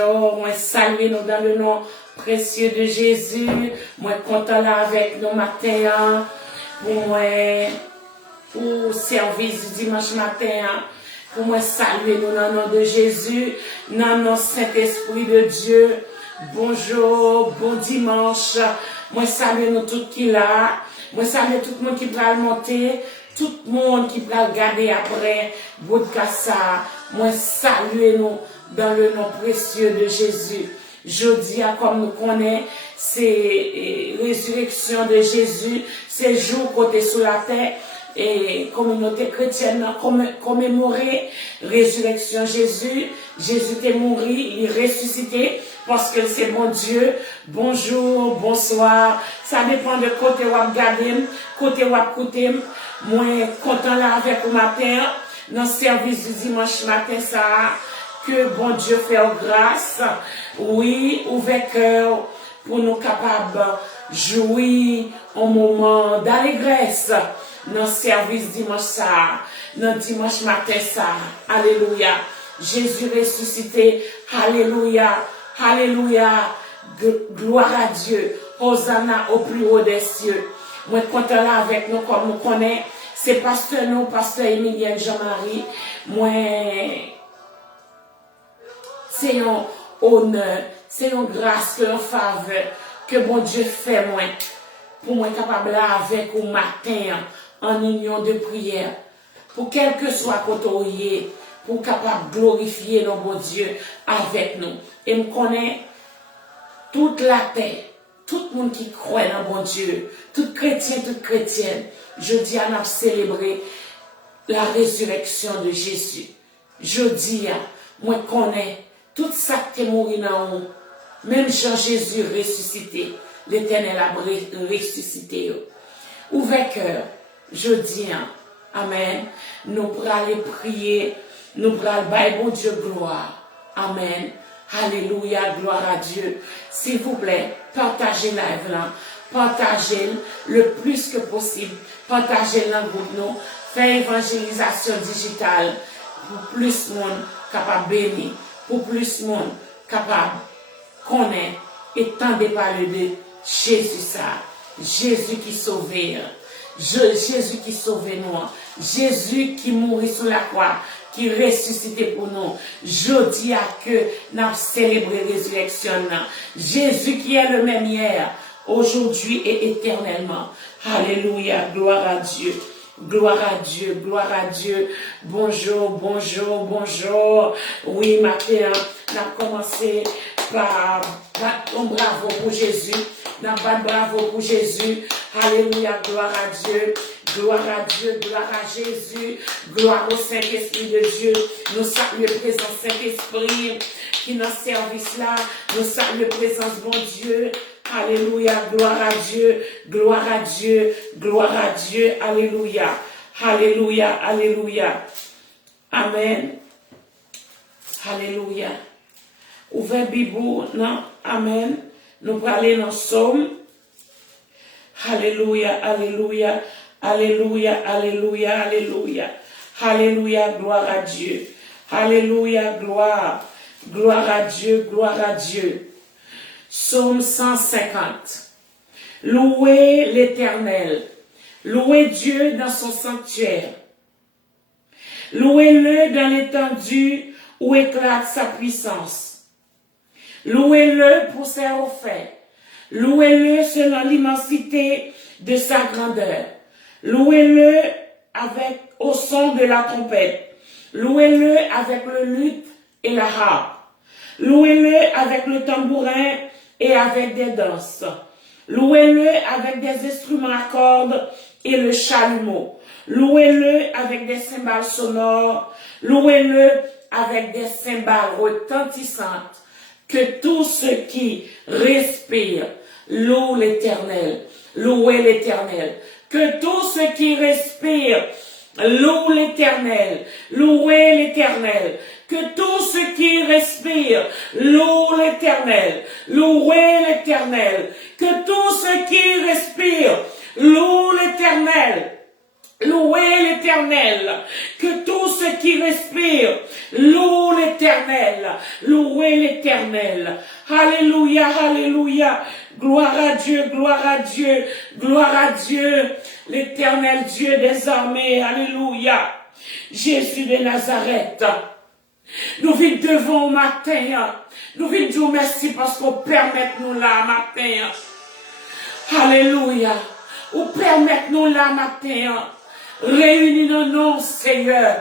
Oh, moi saluer nous dans le nom précieux de Jésus. Moi content là avec nous matin pour moi pour service du dimanche matin. Pour moi saluer nous dans le nom de Jésus, dans le Saint-Esprit de Dieu. Bonjour, bon dimanche. Moi saluer nous tout qui là. Moi saluer tout le monde qui va monter. Tout le monde qui va regarder après podcast ça. Moi saluer nous dans le nom précieux de Jésus. Jeudi, comme nous connaissons, c'est résurrection de Jésus, c'est jour côté sous la terre, et communauté chrétienne commémorer résurrection Jésus. Jésus est mort, il est ressuscité, parce que c'est bon Dieu. Bonjour, bonsoir. Ça dépend de côté où vous regardez, côté où vous écoutez. Moi, content là avec vous matin, dans le service du dimanche matin, ça. Que bon Dieu fait grâce, oui, ouvert cœur pour nous capables de jouir un moment d'allégresse dans le service dimanche ça, dans dimanche matin ça. Alléluia. Jésus ressuscité. Alléluia. Alléluia. Gloire à Dieu. Hosanna au plus haut des cieux. Moi, content là avec nous comme nous connaissons. C'est pasteur nous, pasteur Emilien Jean-Marie. Moi, c'est un honneur, c'est une grâce, une faveur que bon Dieu fait moi, pour moi capable là avec au matin en union de prière, pour quel que soit côté, pour capable glorifier nos bon Dieu avec nous. Et me connaît toute la terre, tout le monde qui croit dans bon Dieu, tout chrétien, toute chrétienne, je dis à nous célébrer la résurrection de Jésus. Je dis à moi connais tout ça qui est mort dans nous, même Jean-Jésus ressuscité, l'Éternel a ressuscité. Ouvert cœur, je dis, amen, nous pourrons aller prier, nous pourrons aller bon Dieu gloire. Amen. Alléluia, gloire à Dieu. S'il vous plaît, partagez live là, partagez le plus que possible, partagez dans le groupe nous, faites évangélisation digitale pour plus de monde capable de bénir. Pour plus de monde capable connaître et tendre parler de Jésus ça. Jésus qui sauvait. Jésus qui sauvait nous. Jésus qui mourit sur la croix, qui ressuscité pour nous. Je dis à que nous célébrons la résurrection. Jésus qui est le même hier, aujourd'hui et éternellement. Alléluia, gloire à Dieu. Gloire à Dieu, gloire à Dieu. Bonjour, bonjour, bonjour. Oui, matin, on a commencé par battre un bravo pour Jésus. On a battu bravo pour Jésus. Alléluia, gloire à Dieu. Gloire à Dieu, gloire à Jésus. Gloire au Saint-Esprit de Dieu. Nous saluons le présent Saint-Esprit qui est dans ce service-là. Nous saluons le présence bon Dieu. Alléluia, gloire à Dieu, gloire à Dieu, gloire à Dieu, alléluia, alléluia, alléluia, amen, alléluia. Ouvrez Bible, non, amen, nous allons aller dans le psaume, alléluia, alléluia, alléluia, alléluia, alléluia, alléluia, gloire à Dieu, alléluia, gloire à Dieu, gloire à Dieu. Psaume 150. Louez l'Éternel. Louez Dieu dans son sanctuaire. Louez-le dans l'étendue où éclate sa puissance. Louez-le pour ses faits. Louez-le selon l'immensité de sa grandeur. Louez-le au son de la trompette. Louez-le avec le luth et la harpe. Louez-le avec le tambourin et avec des danses. Louez-le avec des instruments à cordes et le chalumeau. Louez-le avec des cymbales sonores. Louez-le avec des cymbales retentissantes. Que tous ceux qui respirent louent l'Éternel. Louez l'Éternel. Que tous ceux qui respirent louent l'Éternel. Louez l'Éternel. Que tous ceux qui respirent louent l'Éternel. Louez l'Éternel. Que tous ceux qui respirent louent l'Éternel. Louez l'Éternel, que tout ce qui respire, loue l'Éternel, louez l'Éternel. Alléluia, alléluia, gloire à Dieu, gloire à Dieu, gloire à Dieu, l'Éternel Dieu des armées, alléluia. Jésus de Nazareth, nous vîmes devant au matin, nous vîmes dire merci parce qu'on permet nous là matin. Alléluia, ou permet nous là matin. Réunis nos noms, Seigneur.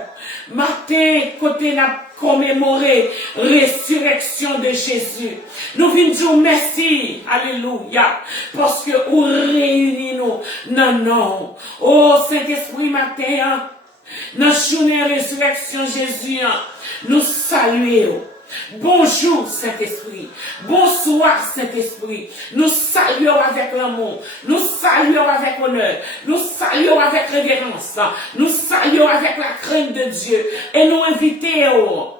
Matin, côté n'a commémoré résurrection de Jésus. Nous venons dire merci, alléluia, parce que vous réunis nous. Non, non. Oh, Saint-Esprit, matin, dans journée résurrection Jésus, nous saluons. Bonjour Saint-Esprit, bonsoir Saint-Esprit, nous saluons avec l'amour, nous saluons avec honneur, nous saluons avec révérence, nous saluons avec la crainte de Dieu et nous invitons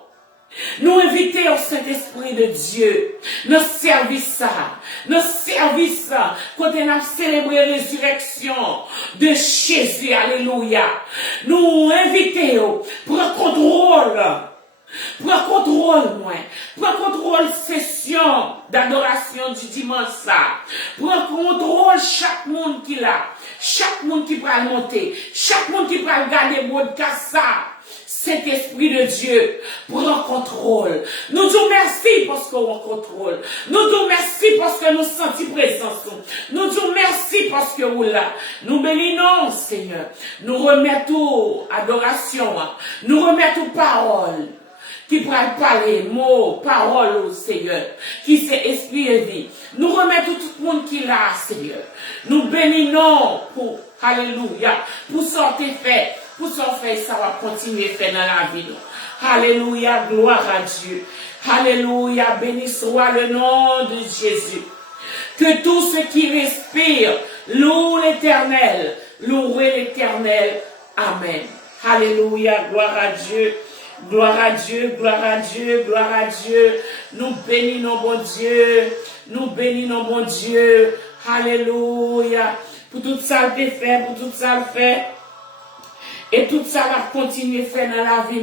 au Saint-Esprit de Dieu, nos services, quand on a célébré la résurrection de Jésus, alléluia, nous invitons pour un contrôle. Prends contrôle session d'adoration du dimanche ça. Prends contrôle chaque monde qui l'a, chaque monde qui va monter, chaque monde qui va regarder podcast ça. Cet esprit de Dieu prend contrôle. Nous disons merci parce qu'on contrôle. Nous disons merci parce que nous sentons présence. Nous disons merci parce que vous là. Nous bénissons, Seigneur. Nous remettons adoration. Nous remettons parole. Qui pourra parler, mots, paroles au Seigneur, qui s'est esprit et vie. Nous remettons tout le monde qui l'a, Seigneur. Nous bénissons pour, alléluia, pour sortir fait, ça va continuer faire dans la vie. Alléluia, gloire à Dieu. Alléluia, béni soit le nom de Jésus. Que tout ce qui respire, loue l'Éternel, louez l'Éternel. Amen. Alléluia, gloire à Dieu. Gloire à Dieu, gloire à Dieu, gloire à Dieu. Nous bénissons bon Dieu. Nous bénissons bon Dieu. Alléluia. Pour tout ça le fait, pour tout ça le fait. Et tout ça va continuer à faire dans la vie.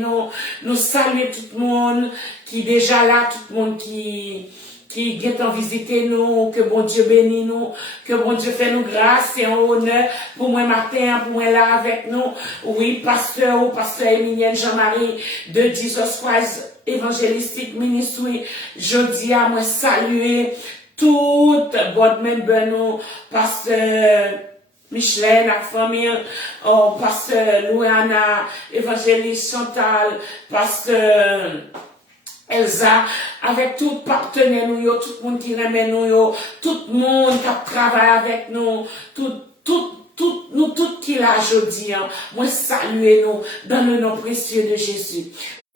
Nous saluons tout le monde qui est déjà là, tout le monde qui est en visiter nous, que bon Dieu bénisse nous, que bon Dieu fait nous grâce et en honneur pour moi matin, pour moi là avec nous. Oui, pasteur Emilienne Jean-Marie de Jesus Christ Evangelistic Ministry, je dis à moi saluer toute board member nous, pasteur Micheline, la famille, pasteur Louana, évangéliste Chantal, pasteur Elsa, avec tout partenaire nous, tout le monde qui remet nous, tout le monde qui travaille avec nous, nous, tout qui l'a aujourd'hui, moi saluer nous dans le nom précieux de Jésus.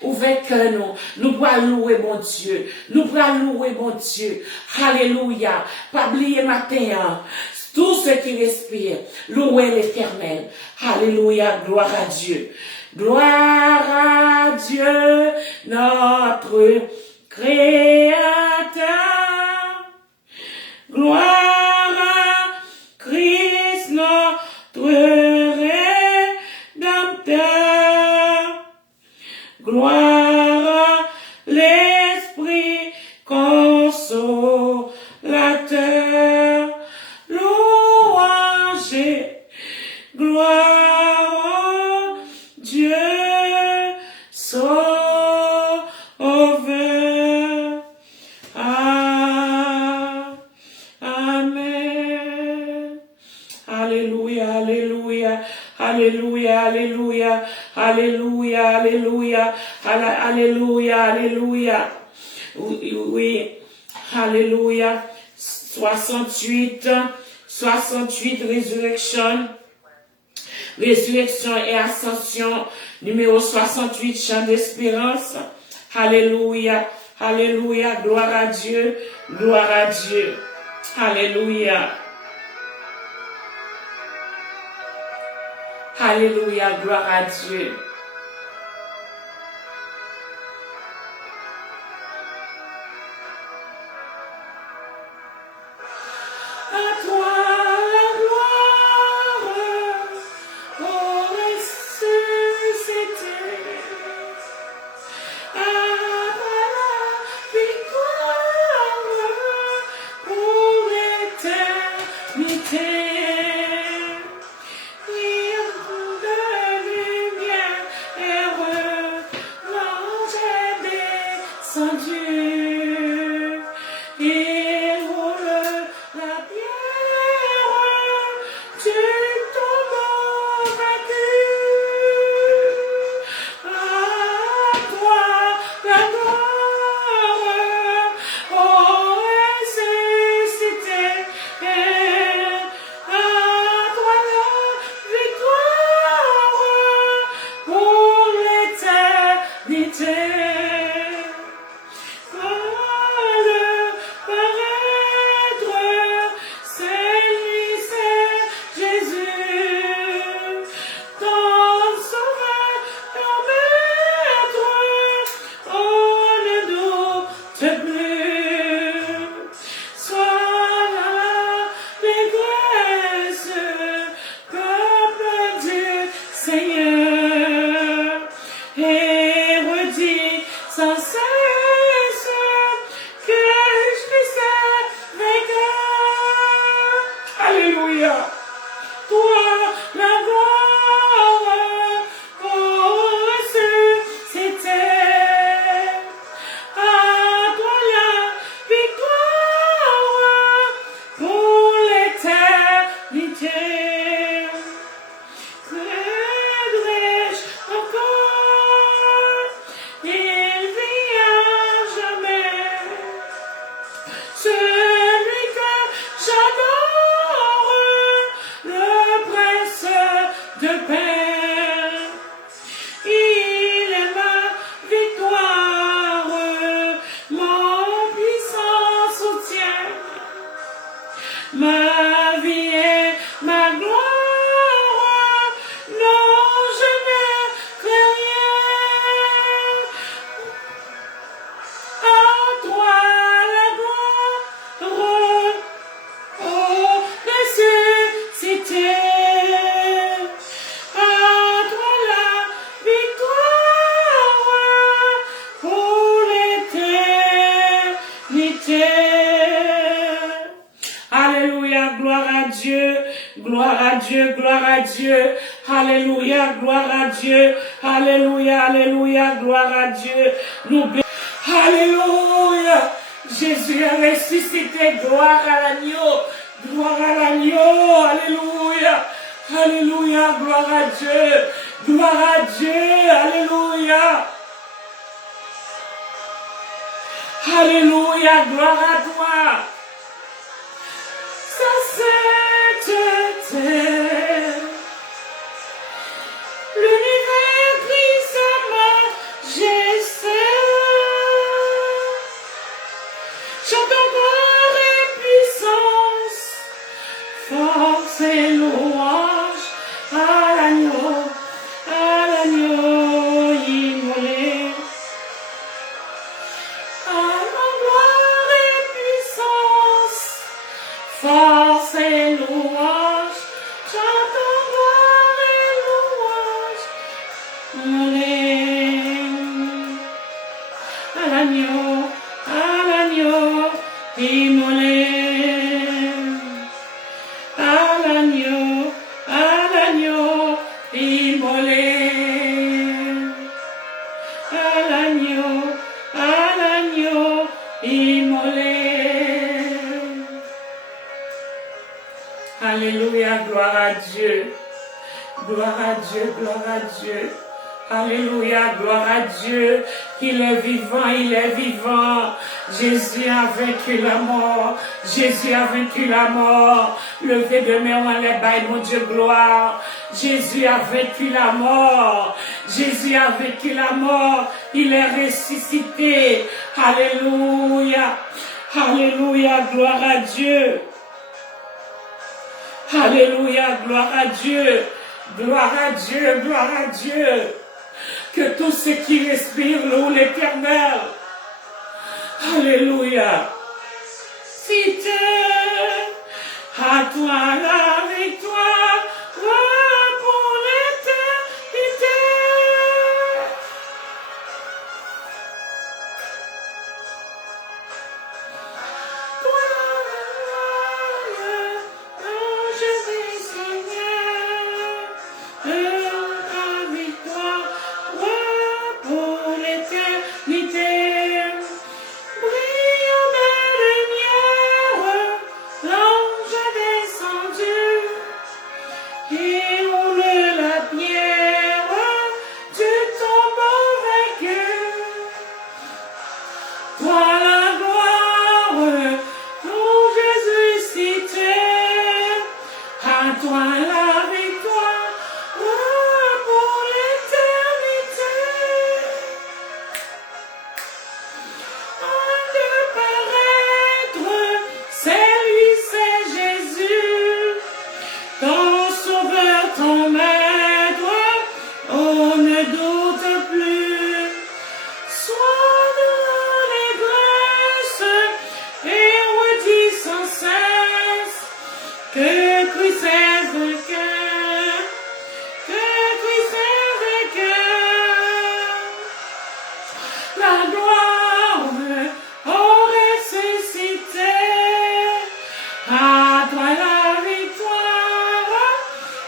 Ouvrez que nous pouvons louer mon Dieu, nous pouvons louer mon Dieu. Alléluia. Pas oublier matin, tout ce qui respire, louez l'Éternel. Alléluia, gloire à Dieu. Gloire à Dieu, notre Créateur. Gloire à Christ, notre Rédempteur. Gloire à l'Esprit consolateur. Louange et gloire. Dieu sauveur. Amen. Alléluia, alléluia, alléluia, alléluia, alléluia, alléluia, alléluia, alléluia. Oui, alléluia. 68, résurrection. Résurrection et ascension, numéro 68, chant d'espérance. Alléluia, alléluia, gloire à Dieu, gloire à Dieu. Alléluia. Alléluia, gloire à Dieu. À toi la gloire. Oh, Gloire à Dieu, gloire à Dieu. Alléluia, gloire à Dieu. Alléluia, alléluia, gloire à Dieu. Alléluia. Jésus a ressuscité. Gloire à l'agneau. Gloire à l'agneau. Alléluia. Alléluia, gloire à Dieu. Gloire à Dieu. Alléluia. Alléluia, gloire à toi. Ça c'est l'univers prit sa majesté. Chantons gloire et puissance, force et louange à l'agneau immolé. Force et louange, chantons gloire et louange. À l'agneau, immolé. À l'agneau, immolé. À l'agneau, immolé. Alléluia, gloire à Dieu. Gloire à Dieu, gloire à Dieu. Alléluia, gloire à Dieu. Il est vivant, il est vivant. Jésus a vaincu la mort. Jésus a vaincu la mort. Levez de main en les bails, mon Dieu, gloire. Jésus a vaincu la mort. Jésus a vaincu la mort. Il est ressuscité. Alléluia. Alléluia, gloire à Dieu. Alléluia, gloire à Dieu. Gloire à Dieu, gloire à Dieu. Que tous ceux qui respirent louent l'Éternel. Alléluia. Si Dieu, à toi la victoire,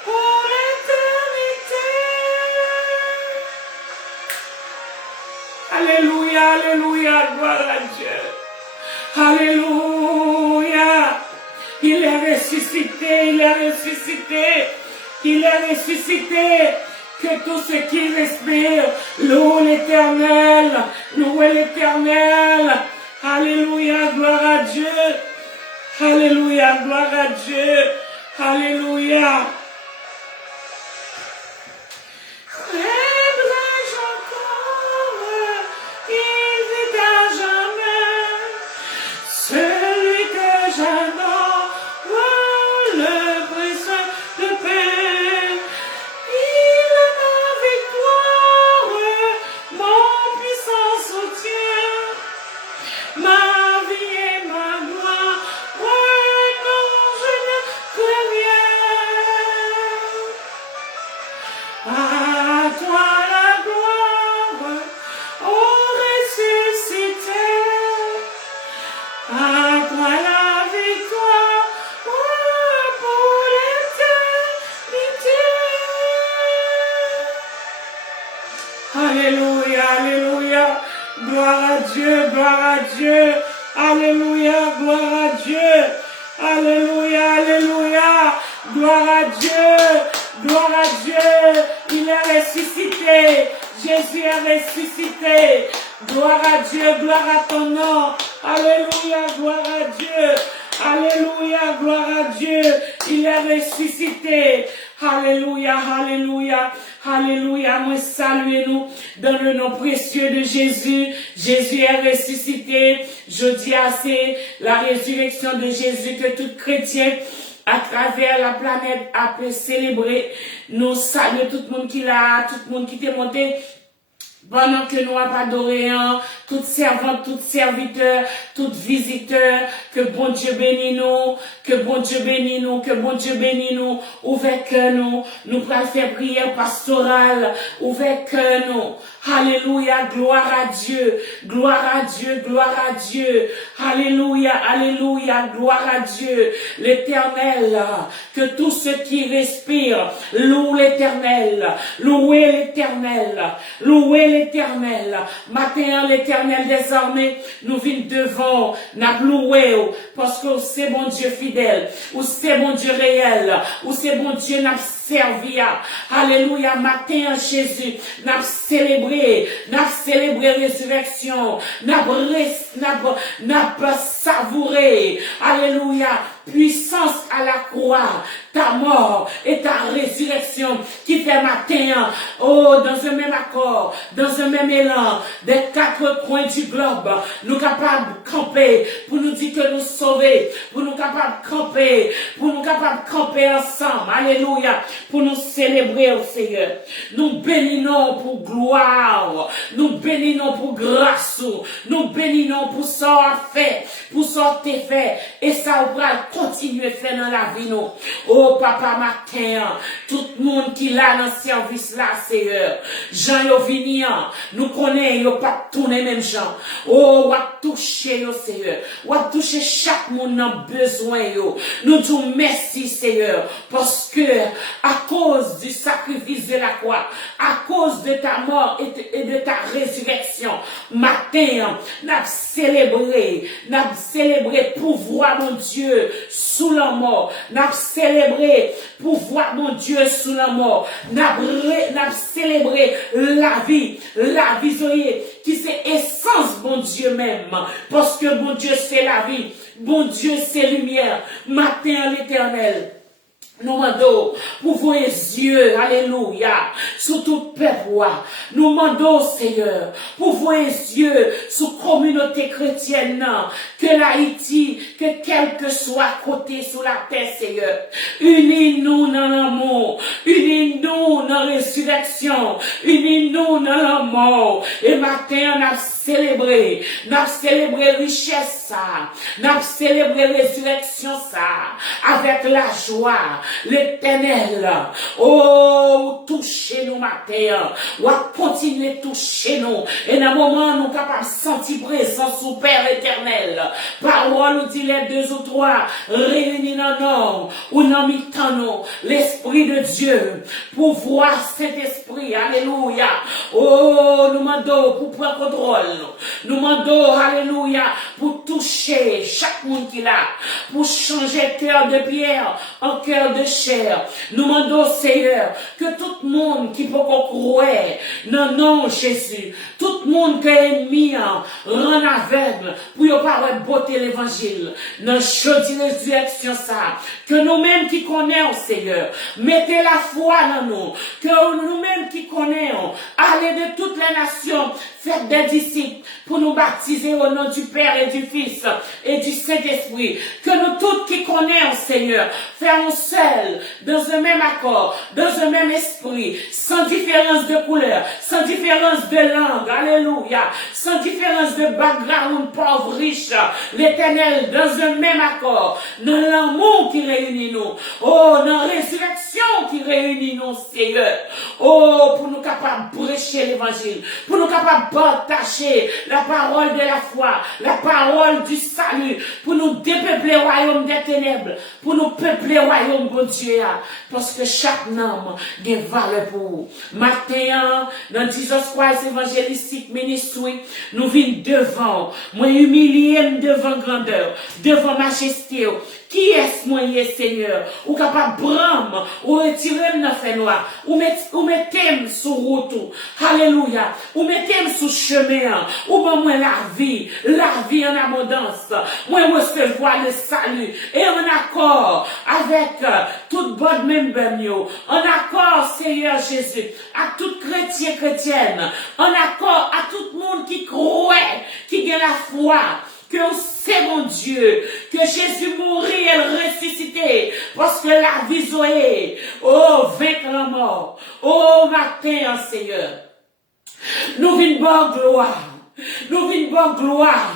pour l'éternité. Alléluia, alléluia, gloire à Dieu. Alléluia. Il est ressuscité, il est ressuscité. Il est ressuscité. Que tous ceux qui respirent louent l'Éternel. Louez l'Éternel. Alléluia, gloire à Dieu. Alléluia, gloire à Dieu. Alléluia. Dieu, gloire à Dieu, il est ressuscité, Jésus est ressuscité, gloire à Dieu, gloire à ton nom, alléluia, gloire à Dieu, alléluia, gloire à Dieu, il est ressuscité, alléluia, alléluia, alléluia, moi saluez-nous dans le nom précieux de Jésus, Jésus est ressuscité, je dis assez la résurrection de Jésus que tout chrétien à travers la planète a pu célébrer. Nous saluons tout le monde qui l'a, tout le monde qui t'est monté pendant que nous avons adoré, toute servante, tout serviteur, tout visiteur, que bon Dieu bénisse nous, que bon Dieu bénisse nous, que bon Dieu bénisse nous, ouvert que nous pourrons faire prière pastorale, ouvert que nous. Alléluia, gloire à Dieu, gloire à Dieu, gloire à Dieu. Alléluia, alléluia, gloire à Dieu. L'Éternel, que tous ceux qui respirent louent l'Éternel, louez l'Éternel, louez l'Éternel. Matin, l'Éternel désormais, nous venons devant, n'a loué, parce que c'est bon Dieu fidèle, ou c'est bon Dieu réel, ou c'est bon Dieu n'a servi. Alléluia, matin, Jésus, n'a célébré résurrection, n'a savouré, alléluia, puissance à la croix, ta mort et ta résurrection qui fait matin, oh, dans un même accord, dans un même élan, des quatre coins du globe, nous capables de camper, pour nous dire que nous sauver, pour nous capables de camper, pour nous capables de camper ensemble, alléluia, pour nous célébrer au Seigneur. Nous bénissons pour gloire, nous bénissons pour grâce, nous bénissons pour ça fait, pour ça t'es fait, et ça va continuer à faire dans la vie, nous. Oh, papa, matin, tout le monde qui l'a dans ce service là, Seigneur. Jean yo vini, nous connaissons, yo pas tourner même gens. Oh, ou toucher yo, Seigneur. Ou toucher chaque monde dans besoin yo. Nous disons merci, Seigneur, parce que, à cause du sacrifice de la croix, à cause de ta mort et de ta résurrection, matin, n'a célébré pouvoir, mon Dieu, sous la mort. N'a célébré pouvoir, mon Dieu, sous la mort. N'a célébré la vie, soyez, qui c'est essence, mon Dieu même. Parce que, mon Dieu, c'est la vie. Mon Dieu, c'est lumière. Matin, l'Éternel. Nous demandons pour vos yeux, alléluia, sous tout peuple. Nous demandons, Seigneur, pour vos yeux, sous communauté chrétienne, que l'Haïti, que quel que soit côté sous la terre, Seigneur, unis-nous dans l'amour, unis-nous dans la résurrection, unis-nous dans la mort. Et matin, on a célébré richesse, ça, on a célébré résurrection, ça, avec la joie. L'Éternel, oh, touchez-nous matin, ou à continuer toucher nous, et dans un moment, nous capables de sentir présence au Père éternel. Parole nous dit les deux ou trois, réunis dans nous, ou dans nous, l'Esprit de Dieu, pour voir cet esprit, alléluia. Oh, nous demandons pour prendre contrôle, nous demandons, alléluia, pour toucher chaque monde qui l'a, pour changer cœur de pierre en cœur de chair. Nous demandons, Seigneur, que tout le monde qui peut croire, non, non, Jésus, tout le monde qui est ennemi, rend aveugle, pour ne pas beauté l'évangile, dans chaudie résurrection ça, que nous-mêmes qui connaissons, Seigneur, mettez la foi dans nous, que nous-mêmes qui connaissons, allez de toutes les nations, faites des disciples, pour nous baptiser au nom du Père et du Fils et du Saint-Esprit, que nous tous qui connaissons, Seigneur, faisons seul, dans un même accord, dans un même esprit, sans différence de couleur, sans différence de langue, alléluia, sans différence de background, pauvre, riche, l'Éternel, dans un même accord, dans l'amour qui réunit nous, oh, dans la résurrection qui réunit nous, Seigneur, oh, pour nous capables de prêcher l'évangile, pour nous capables de partager la parole de la foi, la parole du salut, pour nous dépeupler le royaume des ténèbres, pour nous peupler le royaume de Dieu, parce que chaque nom a valeur pour vous. Matin, dans Jesus Christ évangélistique ministry, nous venons devant, moi humilié devant grandeur, devant majesté, Qui est-ce moyen, Seigneur? Ou capable brame, ou retirer dans fait noir, ou mettez sous route. Alléluia. Ou mettez sous chemin, ou moi la vie en abondance. Moi recevoir le salut et en accord avec toute bonne membre, en accord, Seigneur Jésus, à tout chrétien, chrétienne, en accord à tout le monde qui croit, qui a la foi, que c'est mon Dieu, que Jésus mourit et ressuscité, parce que la vie Zoé, oh, vaincre la mort, oh, matin, Seigneur, nous venons voir gloire. Nous venons voir gloire.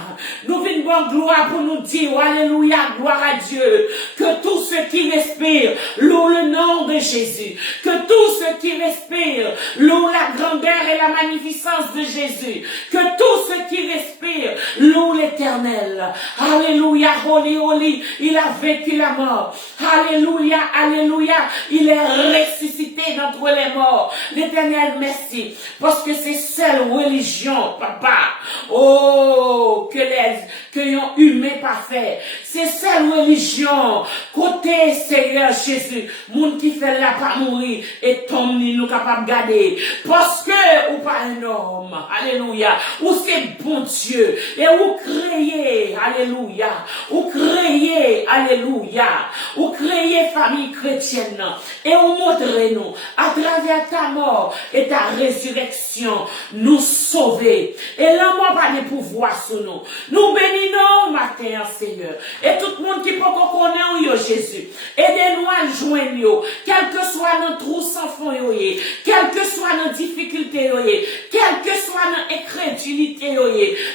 Nous venons voir gloire pour nous dire, alléluia, gloire à Dieu. Que tous ceux qui respirent louent le nom de Jésus. Que tous ceux qui respirent louent la grandeur et la magnificence de Jésus. Que tous ceux qui respirent louent l'Éternel. Alléluia, holy, holy. Il a vaincu la mort. Alléluia, alléluia. Il est ressuscité d'entre les morts. L'Éternel, merci. Parce que c'est seule religion, papa. Oh, que yon humain parfait. C'est seule religion. Côté Seigneur Jésus, moun qui fait la pas mourir et tombe nous capable de garder. Parce que ou pas un homme. Alléluia. Ou c'est bon Dieu. Et ou créer. Alléluia. Ou créer. Alléluia. Ou créer famille chrétienne. Et ou montrer nous à travers ta mort et ta résurrection nous sauver. Et là, moi, pas de pouvoir sur nous. Nous bénissons matin, Seigneur. Et tout le monde qui peut connaître Jésus. Aidez-nous à joindre, quel que soit notre trou sans fond, quelle que soit nos difficultés, quelle que soit notre incrédulité,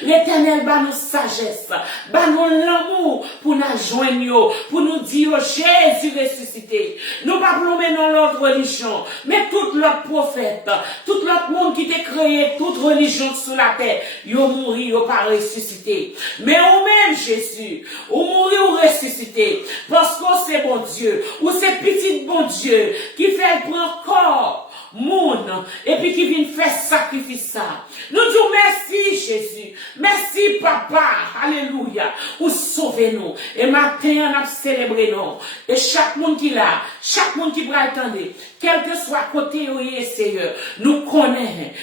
l'Éternel bat nous sagesse, bat nous l'amour pour nous joindre, pour nous dire Jésus ressuscité. Nous pas plomber dans l'autre religion, mais tout l'autre prophète, tout l'autre monde qui t'a créé, toute religion sur la terre, yo mouri, yo pas ressuscité. Mais ou même Jésus, ou mourir ou ressuscité, parce que c'est bon Dieu, ou c'est petit bon Dieu, qui fait prendre corps, monde, et puis qui vient faire sacrifice ça. Nous disons merci Jésus, merci papa, alléluia, ou sauvez-nous. Et matin on a célébré nous. Et chaque monde qui l'a, chaque monde qui va attendre, quel que soit côté où il est Seigneur, nous connaît,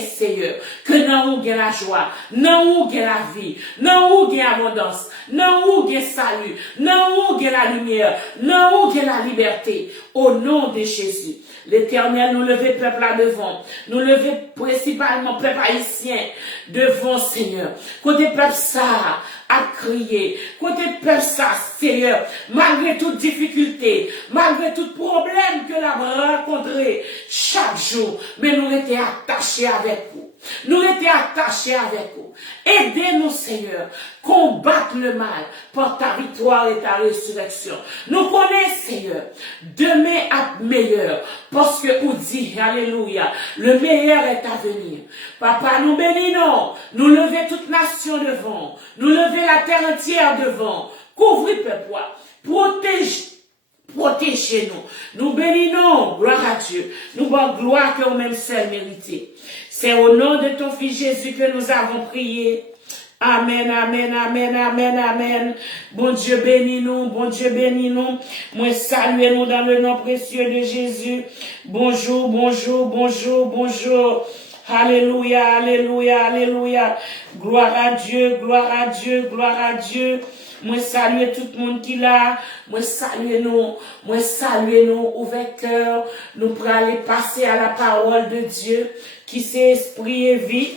Seigneur, que nous avons la joie, nous avons la vie, nous avons l'abondance, nous avons le salut, nous avons la lumière, nous avons la liberté. Au nom de Jésus. L'Éternel nous levait peuple là devant. Nous levait principalement peuple haïtien devant Seigneur. Côté peuple ça a crié. Côté peuple ça, Seigneur, malgré toute difficulté, malgré tout problème que l'on rencontré chaque jour, mais nous étions attachés avec vous. Nous étions attachés avec vous. Aidez-nous, Seigneur, combattre le mal par ta victoire et ta résurrection. Nous connaissons, Seigneur, demain à meilleur, parce que vous dit, alléluia, le meilleur est à venir. Papa, nous bénissons, nous levons toute nation devant, nous levons la terre entière devant, couvrez peuple, protégez-nous. Nous bénissons, gloire à Dieu. Nous bon gloire que nous-mêmes seul mérité. C'est au nom de ton Fils Jésus que nous avons prié. Amen, amen, amen, amen, amen. Bon Dieu bénis nous, bon Dieu bénis nous. Moi saluez-nous dans le nom précieux de Jésus. Bonjour, bonjour, bonjour, bonjour. Alléluia, alléluia, alléluia. Gloire à Dieu, gloire à Dieu, gloire à Dieu. Moi saluer tout le monde qui l'a. Moi saluer nous ouvert cœur. Nous pour aller passer à la parole de Dieu qui c'est esprit et vie.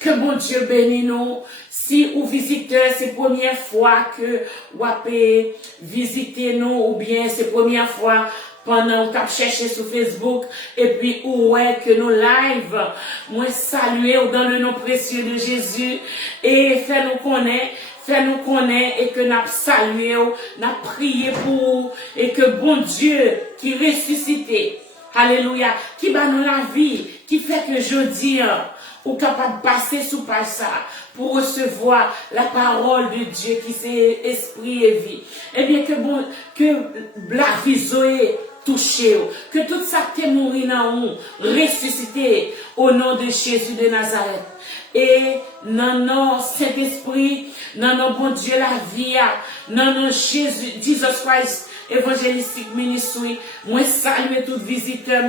Que bon Dieu bénisse nous. Si vous visitez, c'est la première fois que vous avez visité nous, ou bien c'est la première fois pendant que vous avez cherché sur Facebook, et puis ouais que nous live, moi saluer dans le nom précieux de Jésus, et fais-nous connaître, et que nous salué, nous prié pour, et que bon Dieu qui ressuscité, alléluia, qui bat nous la vie, qui fait que je dis, ou capable de passer sous par ça pour recevoir la parole de Dieu qui c'est esprit et vie. Eh bien que la vie Zoé touché, que tout ça qui est mort dans nous, ressuscité au nom de Jésus de Nazareth. Et non, Saint-Esprit, non, bon Dieu, la vie, non, Jésus, Jesus Christ, évangélistique ministry, moi saluer tous visiteurs,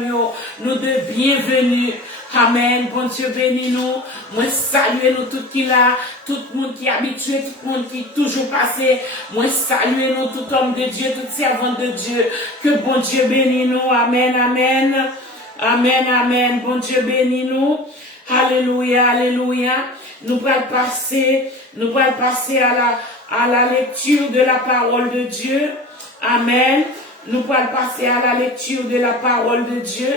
nous de bienvenue. Amen. Bon Dieu bénis nous. Moi saluer nous tout qui là, tout le monde qui est habitué, tout le monde qui est toujours passé. Moi saluer nous tout homme de Dieu, toute servante de Dieu. Que bon Dieu bénis nous. Amen, amen. Amen, amen. Bon Dieu bénis nous. Alléluia, alléluia. Nous allons passer à la lecture de la parole de Dieu. Amen. Nous allons passer à la lecture de la parole de Dieu.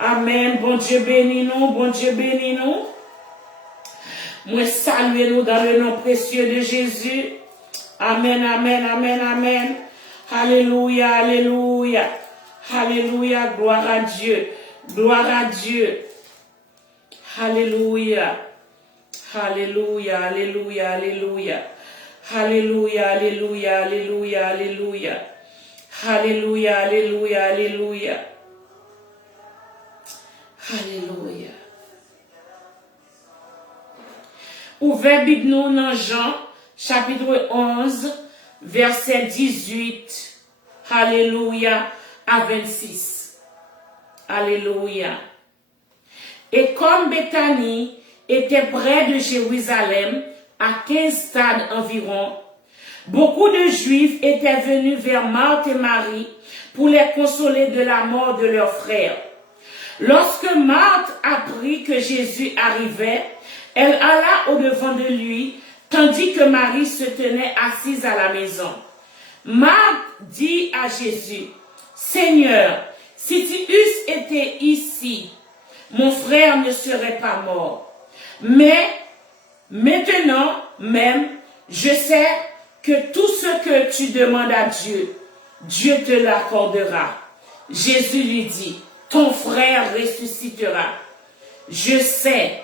Amen. Bon Dieu bénis nous. Bon Dieu bénis nous. Moi saluer nous dans le nom précieux de Jésus. Amen, amen, amen, amen. Alléluia, alléluia. Alléluia. Gloire à Dieu. Gloire à Dieu. Alléluia. Alléluia, alléluia, alléluia. Alléluia, alléluia, alléluia, alléluia. Alléluia, alléluia, alléluia. Alléluia. Ouvrez Bible nous dans Jean, chapitre 11, verset 18. Alléluia, à 26. Alléluia. Et comme Béthanie était près de Jérusalem, à 15 stades environ, beaucoup de Juifs étaient venus vers Marthe et Marie pour les consoler de la mort de leur frère. Lorsque Marthe apprit que Jésus arrivait, elle alla au-devant de lui, tandis que Marie se tenait assise à la maison. Marthe dit à Jésus, « Seigneur, si tu eusses été ici, mon frère ne serait pas mort. Mais maintenant même, je sais que tout ce que tu demandes à Dieu, Dieu te l'accordera. » Jésus lui dit, « Ton frère ressuscitera. » Je sais,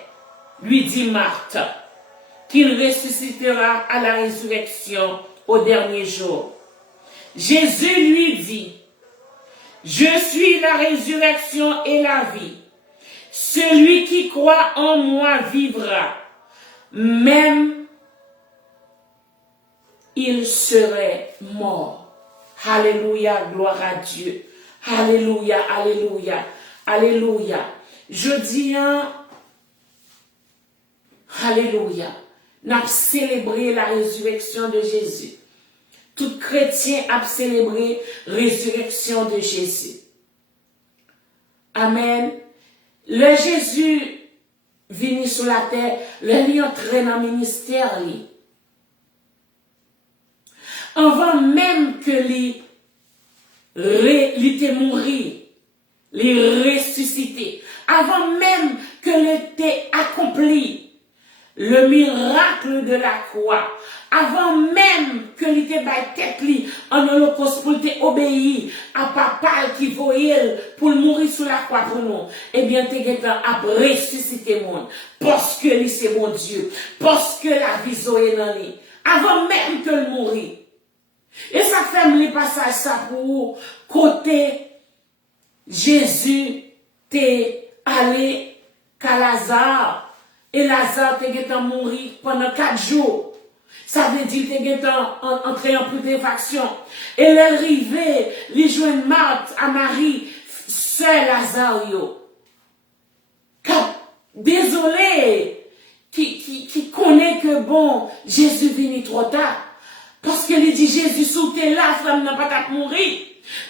lui dit Marthe, qu'il ressuscitera à la résurrection au dernier jour. Jésus lui dit, « Je suis la résurrection et la vie. Celui qui croit en moi vivra, même il serait mort. » Alléluia, gloire à Dieu. Alléluia, alléluia, alléluia. Je dis, alléluia, n'a célébré la résurrection de Jésus. Tout chrétien a célébré la résurrection de Jésus. Amen. Le Jésus venu sur la terre, le entré dans le ministère. Avant même que lui était mort, lui ressuscité, avant même que l'était accompli, le miracle de la croix, avant même que l'était tête en holocauste pour obéir à papa qui voyait pour mourir sur la croix pour nous, eh bien, t'es à ressusciter monde, parce que lui c'est mon Dieu, parce que la vie est dans lui, avant même que le mourir. Et ça fait le passage ça pour côté Jésus t'est allé qu'à Lazare et Lazare t'est mort pendant 4 jours. Ça veut dire qu'il est entré en putréfaction. Et l'arrivée, les joints Marthe à Marie, c'est Lazare. Désolé, qui connaît que bon, Jésus vient trop tard. Parce que il dit Jésus sautait là, flamme n'a pas qu'à mourir.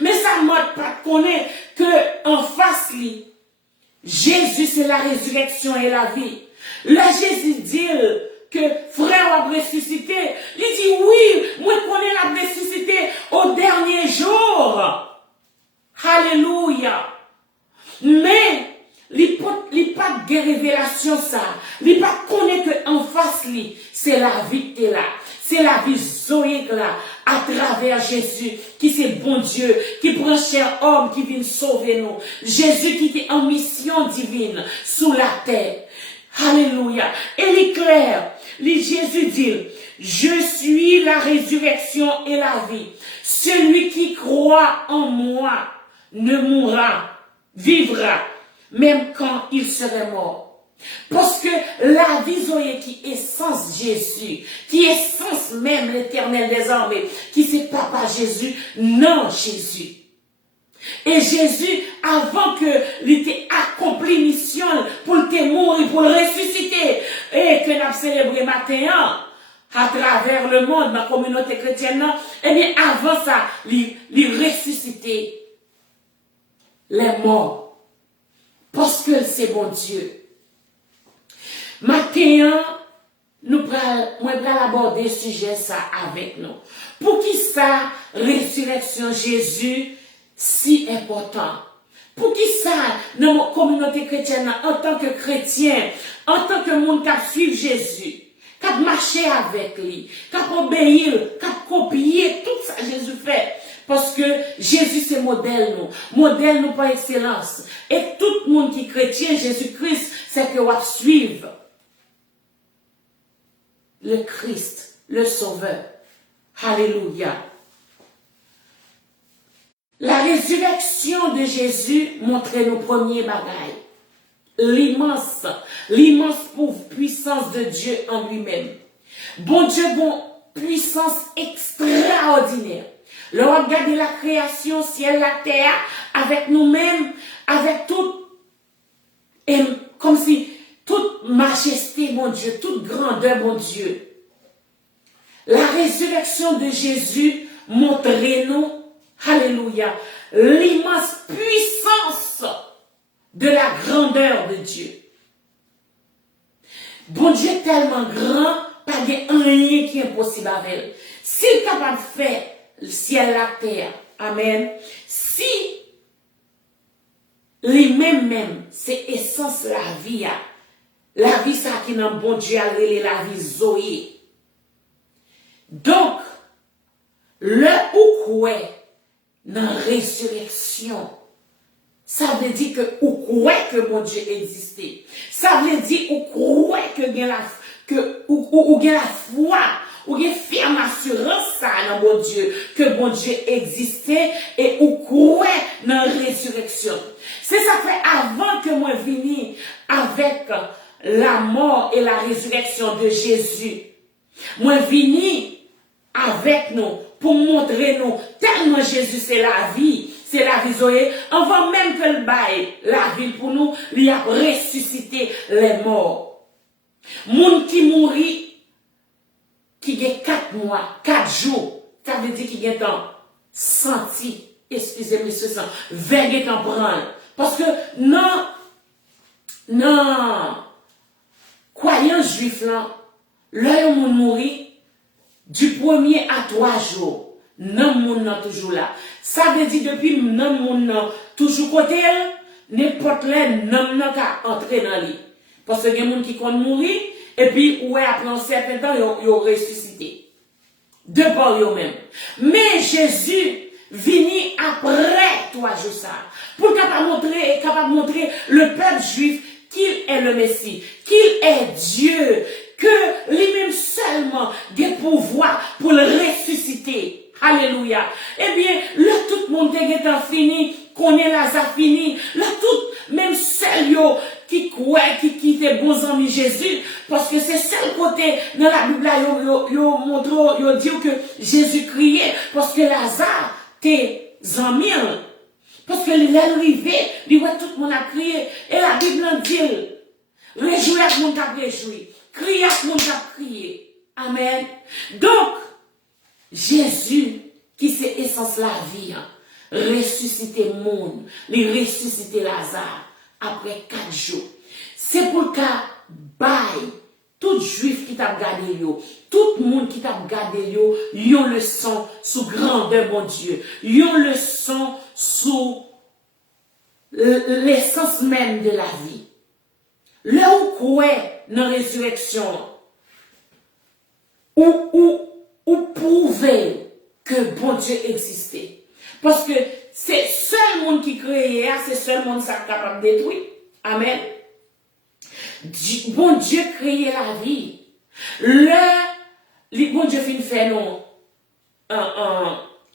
Mais ça ne m'a pas connaît que en face lui, Jésus c'est la résurrection et la vie. Là Jésus dit que frère a ressuscité. Il dit oui, moi je connais la ressuscité au dernier jour. Alléluia. Mais il pas de révélation ça. Il pas connaît que en face lui, c'est la vie qui est là. C'est la vie zoïque là, à travers Jésus, qui c'est bon Dieu, qui prend cher homme, qui vient sauver nous. Jésus qui est en mission divine sous la terre. Alléluia. Et l'éclair, Jésus dit, je suis la résurrection et la vie. Celui qui croit en moi ne mourra, vivra, même quand il serait mort. Parce que la vie Zoé qui est essence Jésus, qui est essence même l'Éternel des armées, qui c'est Papa Jésus, non Jésus. Et Jésus, avant que l'était accompli mission pour le mourir, pour le ressusciter, et que nous célébré matin, à travers le monde, ma communauté chrétienne, eh bien, avant ça, il ressusciter les morts. Parce que c'est bon Dieu. Matin, moi, pral aborder ce sujet ça avec nous. Pour qui ça, résurrection Jésus, si important? Pour qui ça, dans notre communauté chrétienne, en tant que chrétien, en tant que monde qui suit Jésus, qui marcher avec lui, qui obéir, qui copier tout ça Jésus fait. Parce que Jésus c'est modèle nous par excellence. Et tout le monde qui est chrétien, Jésus-Christ, c'est que va suivre le Christ, le Sauveur. Alléluia. La résurrection de Jésus montrait nos premiers bagailles. L'immense puissance de Dieu en lui-même. Bon Dieu, bon puissance extraordinaire. Le regarder la création, ciel, la terre, avec nous-mêmes, avec tout, et comme si toute majesté, mon Dieu, toute grandeur, mon Dieu. La résurrection de Jésus montrait nous, alléluia, l'immense puissance de la grandeur de Dieu. Bon Dieu est tellement grand, pas de rien qui est impossible avec elle. S'il est capable de faire le ciel, la terre, amen, si lui-même, c'est essence la vie ça qui n'a bon Dieu a la vie Zoé. Donc, le ou quoi dans résurrection, ça veut dire que ou quoi que mon Dieu existait. Ça veut dire ou quoi que bien la foi, ou bien ferme assurance ça dans mon Dieu, que mon Dieu existait et ou quoi dans résurrection. C'est ça fait avant que moi vini avec la mort et la résurrection de Jésus. Moi vini avec nous pour montrer nous tellement Jésus c'est la vie. C'est la vie Zoé, avant même que le bail, la vie pour nous, il a ressuscité les morts. Moun qui mourit, qui a 4 mois, 4 jours, ça veut dire qu'il y a temps senti, excusez-moi ce sang, veille en prendre. Parce que non, croyant juif là, l'heure où mourit, du 1er à 3 jours, non moun nan toujours là. Ça veut dire depuis non moun nan toujours côté n'importe les non nan ka entrer dans lui. Parce que y a moun qui kon mourir et puis ouais après un certain temps yo ressuscité. De par yo même. Mais Jésus vini après 3 jours ça pour capable montrer le peuple juif qu'il est le Messie, qu'il est Dieu, que lui-même seulement des pouvoirs pour le ressusciter. Alléluia. Eh bien, le tout le monde est fini, qu'on est là, ça fini. Le tout, même celle qui croit, qui était bons amis Jésus, parce que c'est seul côté dans la Bible, yo montre, yo dit que Jésus criait, parce que Lazare, t'es amis. Parce que l'arrivée, il voit tout le monde a crié. Et la Bible dit, réjouir à tout le monde a réjoui. Crier à tout le monde a crié. Amen. Donc, Jésus, qui c'est essence la vie, ressuscité monde, il ressuscité Lazare après 4 jours. C'est pour le cas, bye, tout juif qui t'a regardé yo, tout le monde qui t'a regardé yo, yon le son sous grandeur, mon Dieu, yon le son sous l'essence même de la vie. Là où quoi, dans la résurrection, ou prouver que bon Dieu existait. Parce que c'est seul monde qui crée, c'est seul monde ça capable de détruire. Amen. Bon Dieu crée la vie. Le bon Dieu fin fait non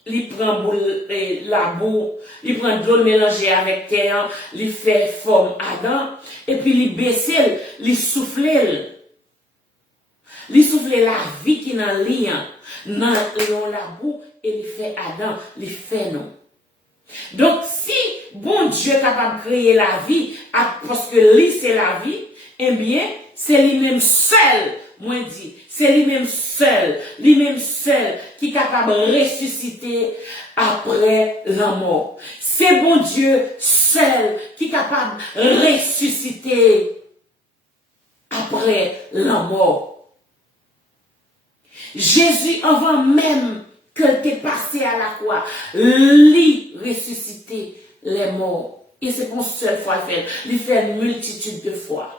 il prend la boue, il prend de l'eau mélangée avec terre, il fait forme Adam, et puis il baisse, il souffle la vie qui dans lien, dans la boue, et il fait Adam, il fait non. Donc, si bon Dieu est capable de créer la vie, parce que lui c'est la vie, eh bien, c'est lui-même seul, moi dit, c'est lui-même seul qui est capable de ressusciter après la mort. C'est bon Dieu seul qui est capable de ressusciter après la mort. Jésus, avant même que t'es passé à la croix, lui ressusciter les morts. Et c'est pour une seule fois faire. Il fait une multitude de fois.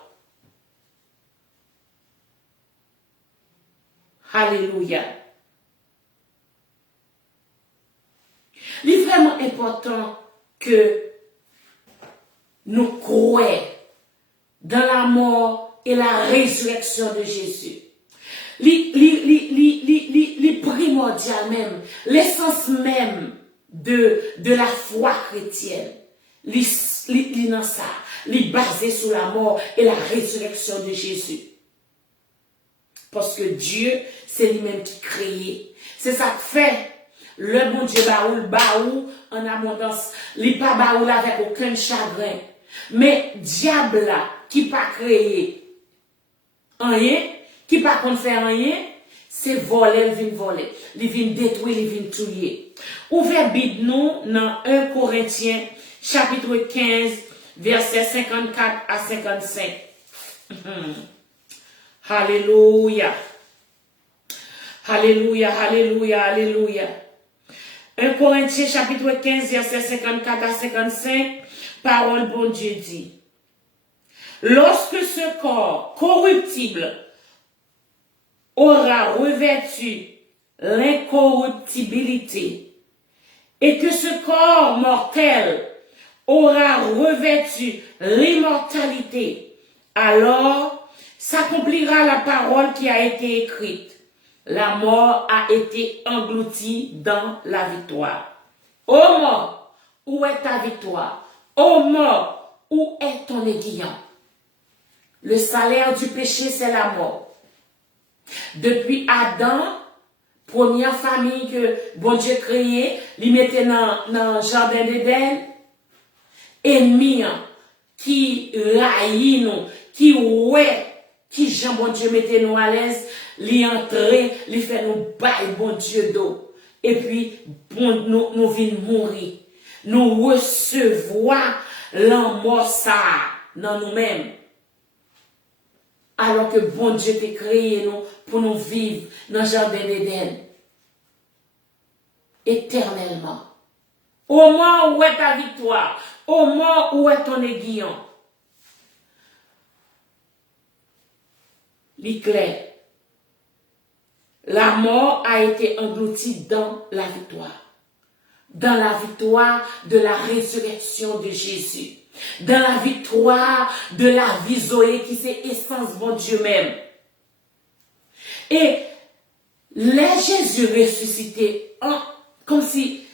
Alléluia. Il est vraiment important que nous croyons dans la mort et la résurrection de Jésus. Les primordial même, l'essence même de la foi chrétienne, les dans ça, les basé sur la mort et la résurrection de Jésus. Parce que Dieu, c'est lui-même qui crée. C'est ça que fait le bon Dieu baoul en abondance. Il pas baoul avec aucun chagrin. Mais diable là, qui pas créé rien, qui pas qu'on faire rien, c'est voler, il vient voler. Il vient détruire, il vient tuer. Ouvrez Bible nous dans 1 Corinthiens, chapitre 15, versets 54 à 55. Alléluia. Alléluia, alléluia, alléluia. 1 Corinthiens chapitre 15, verset 54 à 55, parole bon Dieu dit. Lorsque ce corps corruptible aura revêtu l'incorruptibilité et que ce corps mortel aura revêtu l'immortalité, alors s'accomplira la parole qui a été écrite. La mort a été engloutie dans la victoire. Ô mort, où est ta victoire? Ô mort, où est ton aiguillon? Le salaire du péché, c'est la mort. Depuis Adam, première famille que bon Dieu créé, il mettait dans le jardin d'Éden, ennemi qui raït nous, qui ouais, qui Jean bon Dieu mettait nous à l'aise, li entrer, li fait nous bail bon Dieu d'eau. Et puis, bon, nous venons mourir. Nous recevoir la mort ça dans nous-mêmes. Alors que bon Dieu t'a créé nous pour nous vivre dans le jardin d'Éden. Éternellement. Au moment où est ta victoire? Au moment où est ton aiguillon? L'éclair. La mort a été engloutie dans la victoire. Dans la victoire de la résurrection de Jésus. Dans la victoire de la vie Zoé qui c'est essence bon Dieu même. Et les Jésus ressuscité, comme si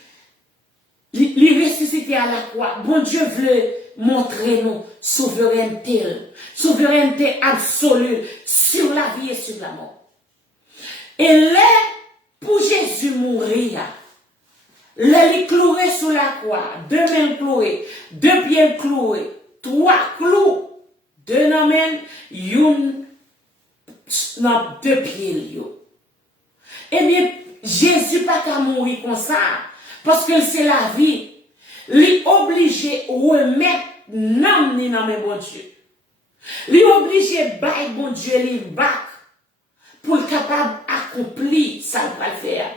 il ressuscité à la croix, bon Dieu veut montrer nous souveraineté absolue sur la vie et sur la mort. Et là, pour Jésus mourir, là, il cloué sous la croix, 2 mains clouées, 2 pieds cloués, 3 clous, 2 mains, une, 2 pieds. Eh bien, Jésus pas qu'à mourir comme ça, parce que c'est la vie. Il est obligé de remettre l'âme dans mes bon Dieu. Il est obligé de battre bon Dieu, il bat pour être capable d'accomplir ça qu'il va faire.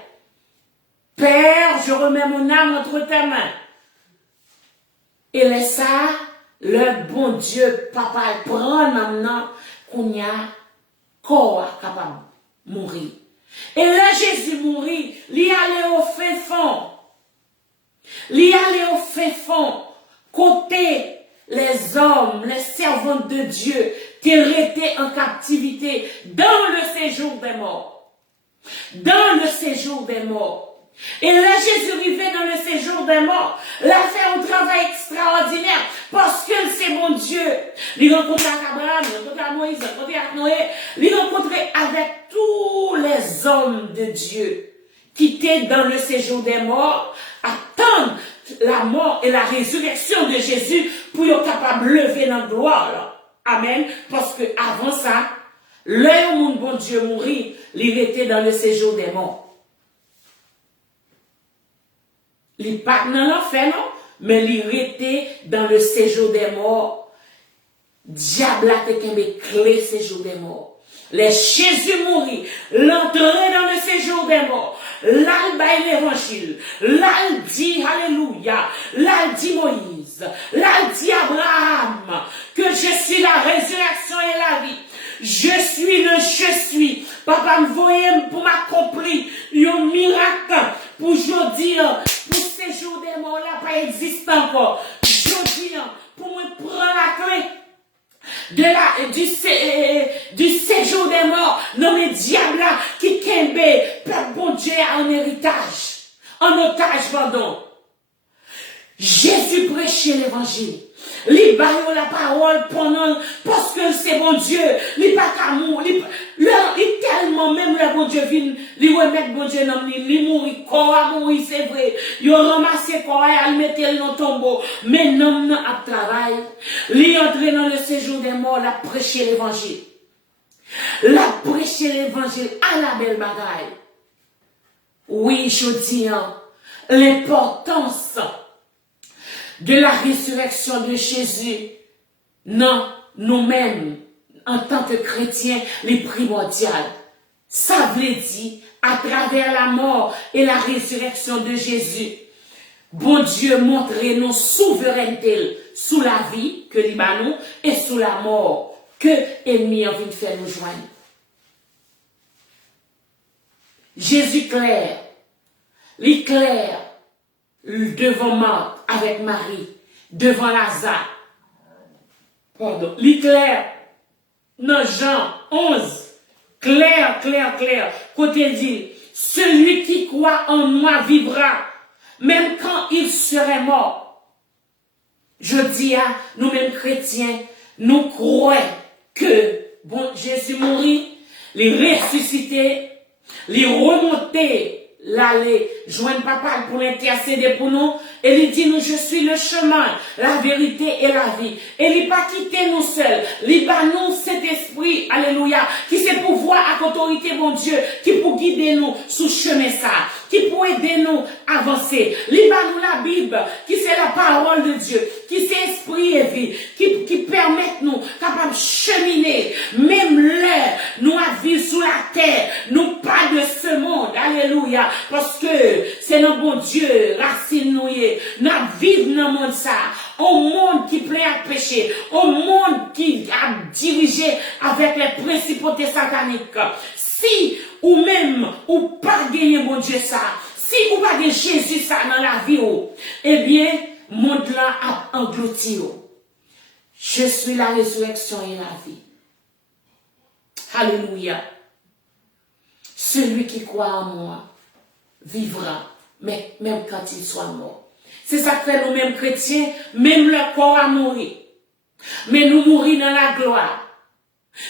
Père, je remets mon âme entre tes mains. Et laisse ça, le bon Dieu, papa, prend maintenant qu'on y a corps capable de mourir. Et là, Jésus mourit, il est allé au fin fond. Il est allé au fin fond, côté les hommes, les servantes de Dieu, qui étaient en captivité dans le séjour des morts. Dans le séjour des morts. Et là, Jésus arrivait dans le séjour des morts. L'a fait un travail extraordinaire parce que c'est mon Dieu. Il rencontrait Abraham, il rencontrait Moïse, il rencontrait Noé, il rencontrait avec tous les hommes de Dieu qui étaient dans le séjour des morts, attendent la mort et la résurrection de Jésus pour être capable de lever dans la gloire. Là. Amen. Parce que avant ça, l'heure où mon bon Dieu mourit, il était dans le séjour des morts. Il n'est pas dans l'enfer, non? Mais il était dans le séjour des morts. Diable a été clé séjour des morts. Les Jésus mourit, l'entrer dans le séjour des morts. Là, il baille l'évangile. Là, il dit Alléluia. Là, il dit Moïse. Là, il dit Abraham que je suis la résurrection et la vie. Je suis le je suis. Papa me voyait pour m'accomplir un miracle pour je dire pour ces jours des morts là pas existe encore. Je dis pour me prendre la clé du séjour des morts, non mais diable là qui kembe peuple bon Dieu en héritage, en otage pardon. Jésus prêchait l'évangile. Il baille la parole pendant, parce que c'est bon Dieu. Il pas qu'amour. Il tellement même le bon Dieu vient, il remet bon Dieu dans il mourit, corps a mouru, c'est vrai. Il ramassé corps et il mettait dans le tombeau. Mais non, à travail. Il entré dans le séjour des morts, il a prêché l'évangile. Il a prêché l'évangile à la belle bagaille. Oui, je dis, l'importance de la résurrection de Jésus, non, nous-mêmes, en tant que chrétiens, les primordiales. Ça veut dire, à travers la mort et la résurrection de Jésus, bon Dieu montre nos souverainetés sous la vie que nous et sous la mort que l'ennemi a envie de faire nous joindre. Jésus clair, l'éclair, devant Marthe avec Marie, devant Lazare. Pardon. L'éclair, dans Jean 11, clair. Côté dit, celui qui croit en moi vivra, même quand il serait mort. Je dis à nous-mêmes chrétiens, nous croyons que bon Jésus mourit, il ressuscité, il remonté, l'aller joindre papa pour l'intercéder pour nous et il dit nous je suis le chemin, la vérité et la vie et il pas quitté nous seuls, il pas nous cet esprit alléluia qui c'est pour voir avec autorité mon Dieu qui pour guider nous sous chemin ça qui pour aider nous avancer, il pas nous la Bible qui c'est la parole de Dieu qui c'est esprit et vie qui permet nous capable cheminer même l'air nous à vivre sous la terre nous pas de ce monde alléluia parce que c'est notre bon Dieu, racine nous, nous vivons dans le monde ça, au monde qui plaît à pécher, au monde qui a dirigé avec les principautés sataniques. Si ou même ou pas gagner mon Dieu ça, si ou pas de Jésus ça dans la vie, eh bien, monde là a englouti. Je suis la résurrection et la vie. Alléluia. Celui qui croit en moi vivra, mais même quand il soit mort. C'est ça que fait nous-mêmes chrétiens, même le corps a mouru. Mais nous mourir dans la gloire.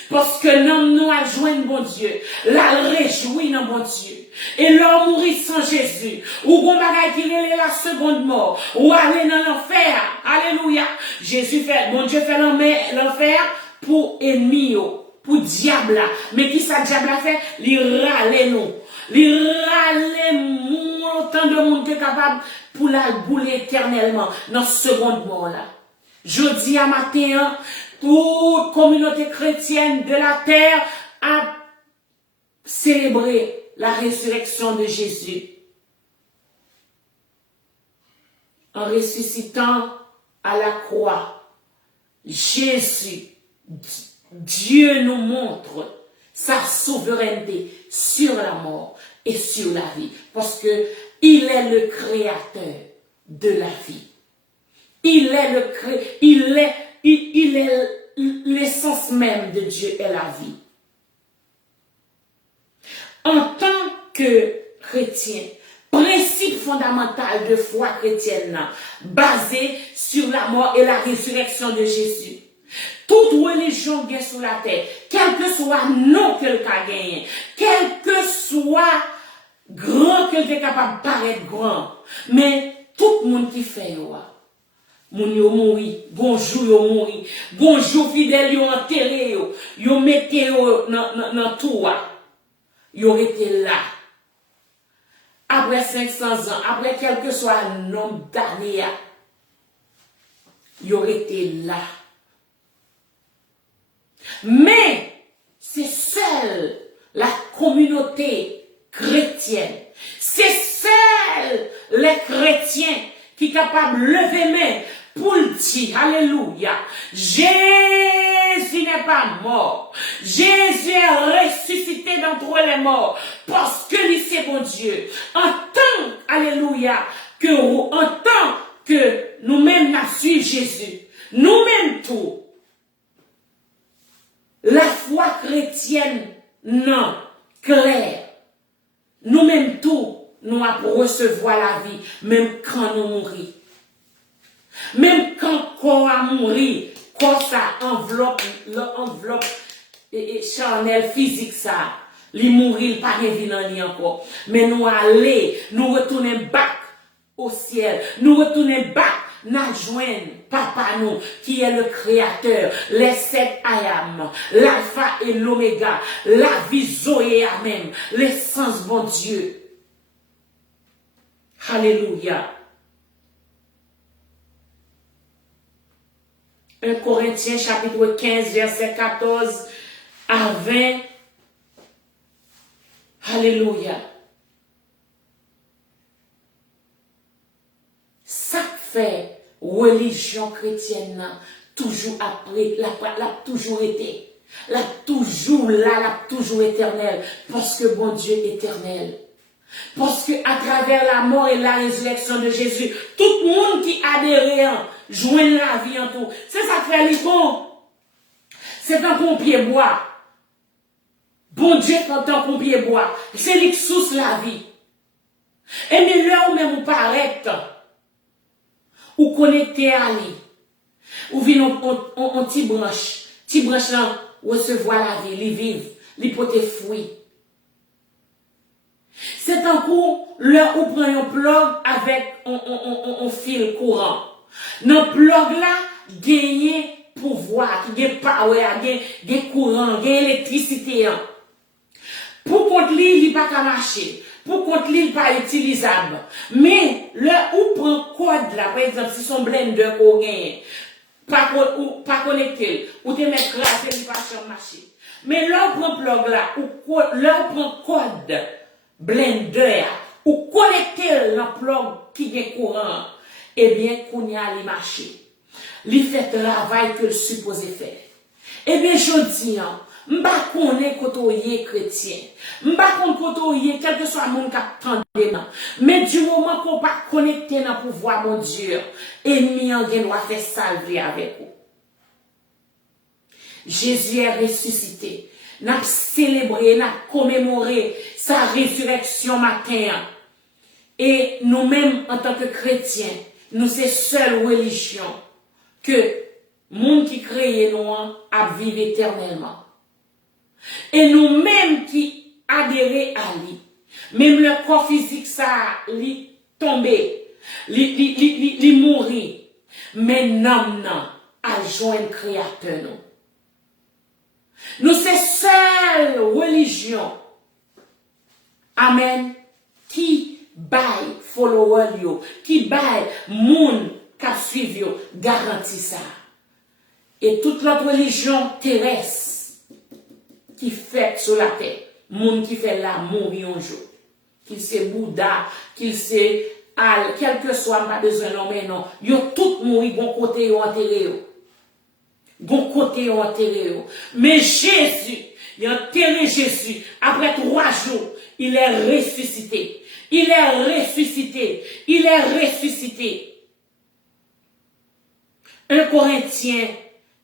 Parce que nous a joint bon Dieu. La réjouit dans bon Dieu. Et l'homme mourit sans Jésus. Ou bon bagay qui est la seconde mort. Ou aller dans l'enfer. Alléluia. Jésus fait, bon Dieu fait l'enfer pour ennemi, pour diable. Mais qui ça diable a fait? Il râle nous. Il râle autant de monde qui est capable pour la bouler éternellement dans ce second mort là. Je dis à matin, toute communauté chrétienne de la terre a célébré la résurrection de Jésus. En ressuscitant à la croix, Jésus, Dieu nous montre sa souveraineté sur la mort et sur la vie. Parce que il est le créateur de la vie. Il est l'essence même de Dieu et la vie. En tant que chrétien, fondamentale de foi chrétienne, basée sur la mort et la résurrection de Jésus. Toute religion qui est sur la terre, quel que soit nom qu'elle a gagné, quel que soit grand qu'elle est capable de paraître grand, mais tout le monde qui fait, moun yo mouri, bonjour yo mouri, bonjour fidèle yo enterré yo mette yo dans tout, yo été là. Après 500 ans, après quel que soit le nombre d'années, yo été là. Mais c'est seule la communauté chrétienne, c'est seul les chrétiens qui sont capables de lever main pour le dire, alléluia, Jésus n'est pas mort, Jésus est ressuscité d'entre les morts, parce que lui c'est bon Dieu, en tant, alléluia, en tant que nous-mêmes nous suivons Jésus, nous-mêmes tout, la foi chrétienne, non, claire, nous-mêmes tout, nous avons recevoir la vie, même quand nous mourons. Même quand corps a mouru, corps ça enveloppe, l'enveloppe charnelle physique ça, li mourir pas revenir encore. Mais nous aller, nous retourner back au ciel, nous retourner back, nous joindre papa nous, qui est le créateur, les 7 ayam, l'alpha et l'oméga, la vie Zoé Amen, l'essence bon Dieu. Alléluia. 1 Corinthiens chapitre 15 verset 14 à 20. Alléluia. Ça fait religion chrétienne toujours après, l'a toujours été. L'a toujours là, l'a toujours éternel. Parce que bon Dieu est éternel. Parce que à travers la mort et la résurrection de Jésus, tout le monde qui adhère, joint la vie en tout. C'est ça que fait l'icône. C'est un pompier bois. Bon Dieu, quand un pompier bois, c'est lui qui source la vie. Et mais là où même vous paraît, ou connecté à lui, ou vient en petit branche là, recevoir la vie, lui vivre, lui porter fruit. C'est un coup, là où prend un plug avec un fil courant. Dans le plug là, gagner pouvoir, gagner power, gagner courant, gagner électricité. Pour contre lui, il n'est pas qu'à marcher. Pour contre lui, il n'est pas utilisable. Mais là où prend code là, par exemple, si son blender qu'on gagne, pas connecté, ou te mettre crasé, il n'est pas sur marcher. Mais là où prend plug là, là où prend code, blender, ou connecter le plug qui est courant, eh bien, qu'on y a les marchés. Il fait le travail que le supposé faire. Eh bien, je dis, m'ba connaît côtoyer chrétien. M'ba connaît côtoyer quel que soit le monde qui attend. Mais du moment qu'on pas connecté dans le pouvoir, mon Dieu, ennemi en doit faire salver avec vous. Jésus est ressuscité. N'a célébré, n'a commémoré sa résurrection matin. Et nous-mêmes, en tant que chrétiens, nous c'est seule religion que monde qui crée nous à vivre éternellement. Et nous-mêmes qui adhérons à lui, même le corps physique ça, li tomber, li mourir, mais non, à joindre créateur nous. Nous c'est seule religion, amen, qui baille follower yo, qui baille moun k'ap suiv yo, garantit ça. Et toute l'autre religion terrestre qui fait sur la terre, moun qui fait l'amour un jour, qu'il c'est Bouddha, qu'il c'est Al, quel que soit, pas besoin non mais non, yo tout mouri bon côté yo enterré yo. Bon côté yo enterré yo. Mais Jésus, il a enterré Jésus après 3 jours, il est ressuscité. Il est ressuscité. Il est ressuscité. 1 Corinthiens,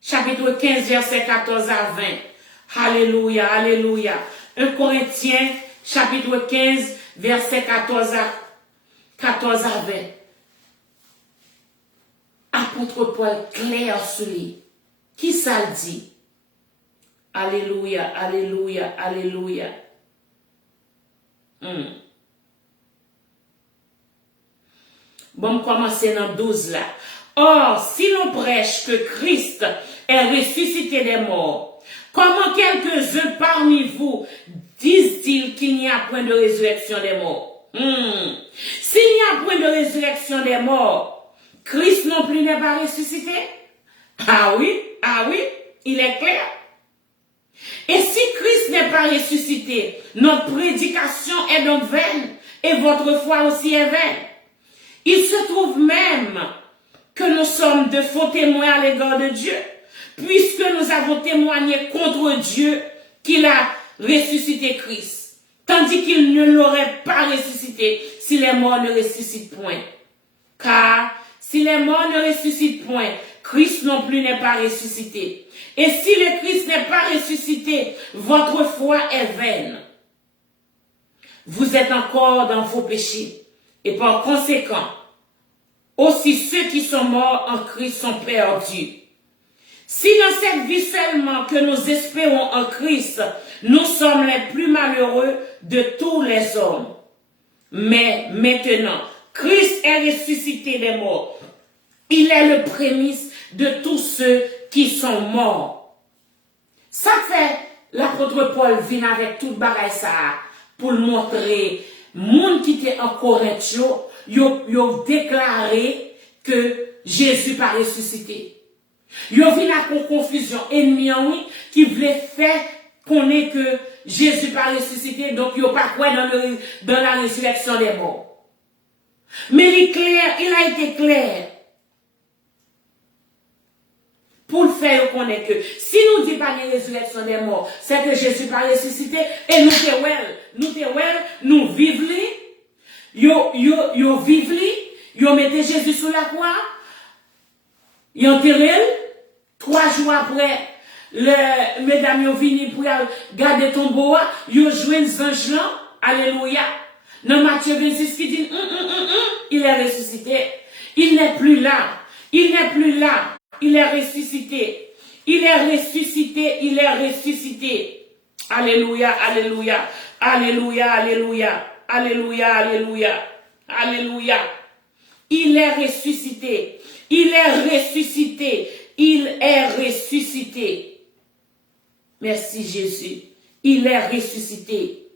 chapitre 15, verset 14 à 20. Alléluia, alléluia. 1 Corinthiens, chapitre 15, verset 14 14 à 20. Apôtre Paul clair sur lui. Qui ça le dit? Alléluia, alléluia, alléluia. Bon, commencer dans 12 là. Or, si l'on prêche que Christ est ressuscité des morts, comment quelques-uns parmi vous disent-ils qu'il n'y a point de résurrection des morts? S'il n'y a point de résurrection des morts, Christ non plus n'est pas ressuscité? Ah oui, il est clair. Et si Christ n'est pas ressuscité, notre prédication est donc vaine et votre foi aussi est vaine. Il se trouve même que nous sommes de faux témoins à l'égard de Dieu, puisque nous avons témoigné contre Dieu qu'il a ressuscité Christ, tandis qu'il ne l'aurait pas ressuscité si les morts ne ressuscitent point. Car si les morts ne ressuscitent point, Christ non plus n'est pas ressuscité. Et si le Christ n'est pas ressuscité, votre foi est vaine. Vous êtes encore dans vos péchés. Et par conséquent, aussi ceux qui sont morts en Christ sont perdus. Si dans cette vie seulement que nous espérons en Christ, nous sommes les plus malheureux de tous les hommes. Mais maintenant, Christ est ressuscité des morts. Il est le prémisse de tous ceux qui sont morts. Ça fait l'apôtre Paul vient avec tout bagay ça pour montrer monde qui était en Corinthe, yo déclaré que Jésus pas ressuscité. Yo vient avec une confusion ennemi qui voulait faire connaître que Jésus pas ressuscité, donc yo pas quoi dans la résurrection des morts. Mais il a été clair. Pour le faire connaître que si nous disons pas de résurrection des morts, c'est que Jésus pas ressuscité et nous vivons, yo vivons, yo mettez Jésus sous la croix, yo enterré, 3 jours après, mesdames yo vini pour garder tombeau, yo joué les anges là, alléluia. Dans Matthieu 26 qui dit, il est ressuscité, il n'est plus là, il est ressuscité. Il est ressuscité. Il est ressuscité. Alléluia, alléluia. Alléluia, alléluia. Alléluia, alléluia. Alléluia. Il est ressuscité. Il est ressuscité. Il est ressuscité. Merci Jésus. Il est ressuscité.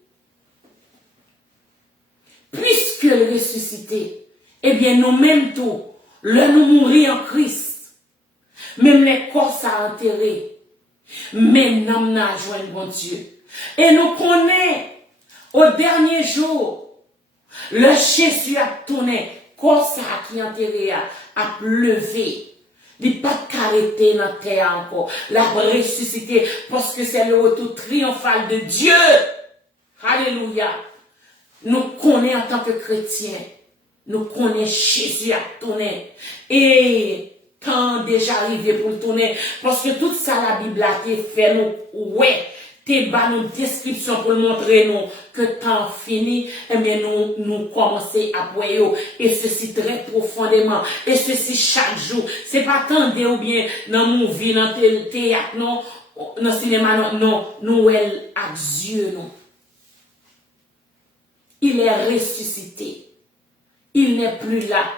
Puisque il est ressuscité, eh bien nous-mêmes tout, nous mourir en Christ. Même les corps ça enterré. Mais nous avons joint bon Dieu. Et nous connaissons au dernier jour, le Jésus a tourné, corps ça qui enterré a levé. Il n'est pas arrêté dans la terre encore. La ressuscité parce que c'est le retour triomphal de Dieu. Alléluia. Nous connaissons en tant que chrétiens. Nous connaissons Jésus a tourné. Et temps déjà arrivé pour tourner, parce que tout ça la Bible a été fait nous, ouais, t'es bas nos descriptions pour montrer nous que temps fini, et bien nous commencer à boire, et ceci très profondément, et ceci chaque jour, c'est pas tendre ou bien dans mon vie, dans le théâtre, non, dans le cinéma, non, nous, elle, à Dieu, non. Il est ressuscité. Il n'est plus là.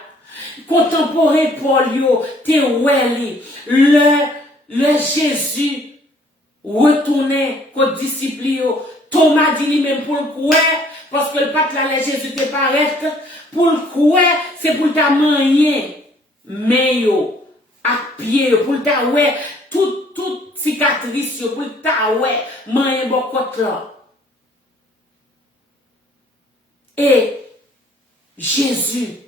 Contemporain Paul yo te weli le Jésus retourné aux disciples yo Thomas dit lui-même pour le croire parce que le pâte là Jésus te paraît pour le croire c'est pour ta manier mais yo à pied pour ta ouais toute cicatrice yo pour ta ouais manier bokot là et Jésus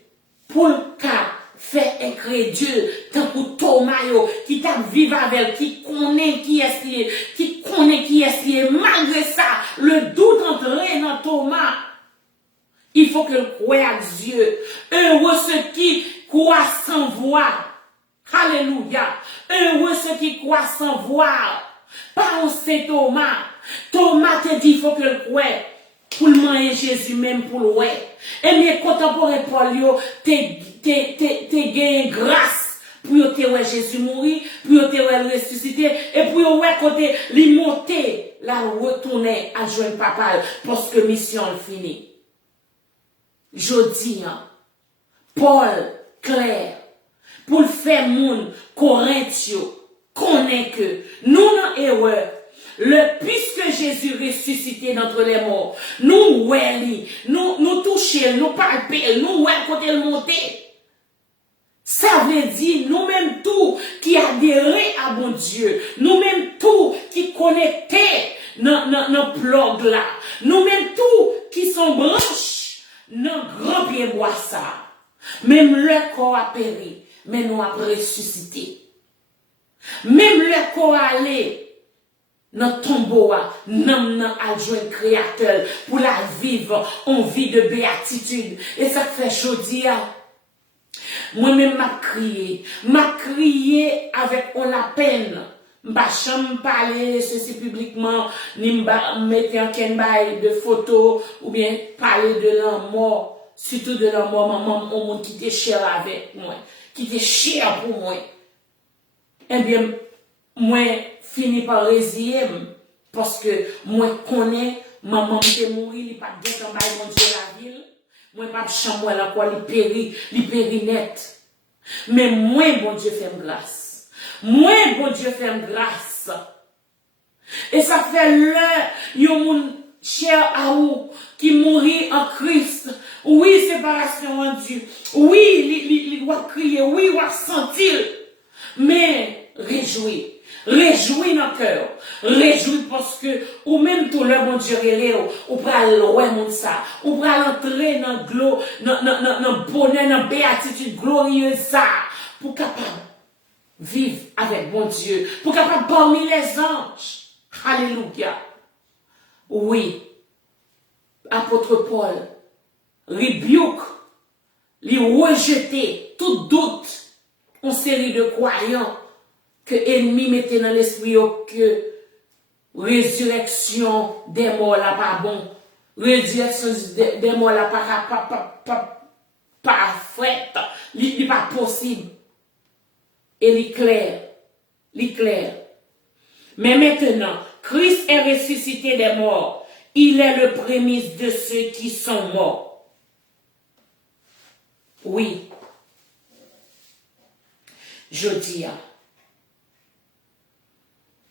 pour le cas fait incrédule tant que Thomas qui t'a vivre avec qui connaît qui est malgré ça le doute entré dans Thomas il faut que le croie à Dieu heureux ceux qui croient sans voir alléluia heureux ceux qui croient sans voir pas c'est Thomas te dit il faut que le croie pour le manger Jésus même pour le ouais. Et mes contemporains Paul yo te gagne grâce pour te ouais Jésus mourir, pour te ouais ressusciter et pour ouais côté li monter là retourner à joindre papa parce que mission finie. Jodi Paul clair pour le faire moun Corinthio connaît que nous non erreur. Puisque Jésus ressuscité d'entre les morts, nous nous toucher, nous palper, nous côté le monter. Ça veut dire nous-mêmes tout qui adhéré à bon Dieu, nous-mêmes tout qui connecté dans plug là, nous-mêmes tout qui sont branches dans grand pied bois ça. Même le corps a péri, mais nous avons ressuscité. Même le corps a allé dans tombeau, nous adjoint créateur pour la vivre en vie de béatitude. Et ça fait jodi. Moi-même m'a crié avec la peine. M'a jamais parler ceci publiquement, ni m'a mettre en ken bail de photos, ou bien parler de la mort, surtout de la mort, maman, au monde qui était cher avec moi, qui était cher pour moi. Eh bien, moi, fini par résilier, parce que moi, connais, maman m'était mourir, il pas de guet en bail, mon Dieu, la ville. Moi, pas de chambre, la quoi, il péri net. Mais moi, bon Dieu, fait grâce. Moi, bon Dieu, fait grâce. Et ça fait l'heure, yon moun cher à ou, qui mourit en Christ. Oui, séparation en Dieu. Oui, il doit crier. Oui, il doit sentir. Mais, réjouis. Réjouis dans le cœur. Réjouis parce que, ou même tout le bon Dieu relève, ou pral loin mon ça, ou pral entrer dans le bonheur, dans béatitude glorieuse ça, pour capable vivre avec bon Dieu, pour capable parmi les anges. Alléluia. Oui. Apôtre Paul, rebuke, lui rejeter tout doute, en série de croyants, que ennemi mettait dans l'esprit que résurrection des morts là pas bon, résurrection des morts là pas faite, il pas possible. Et il clair. Mais maintenant, Christ est ressuscité des morts. Il est le prémisse de ceux qui sont morts. Oui. Je dis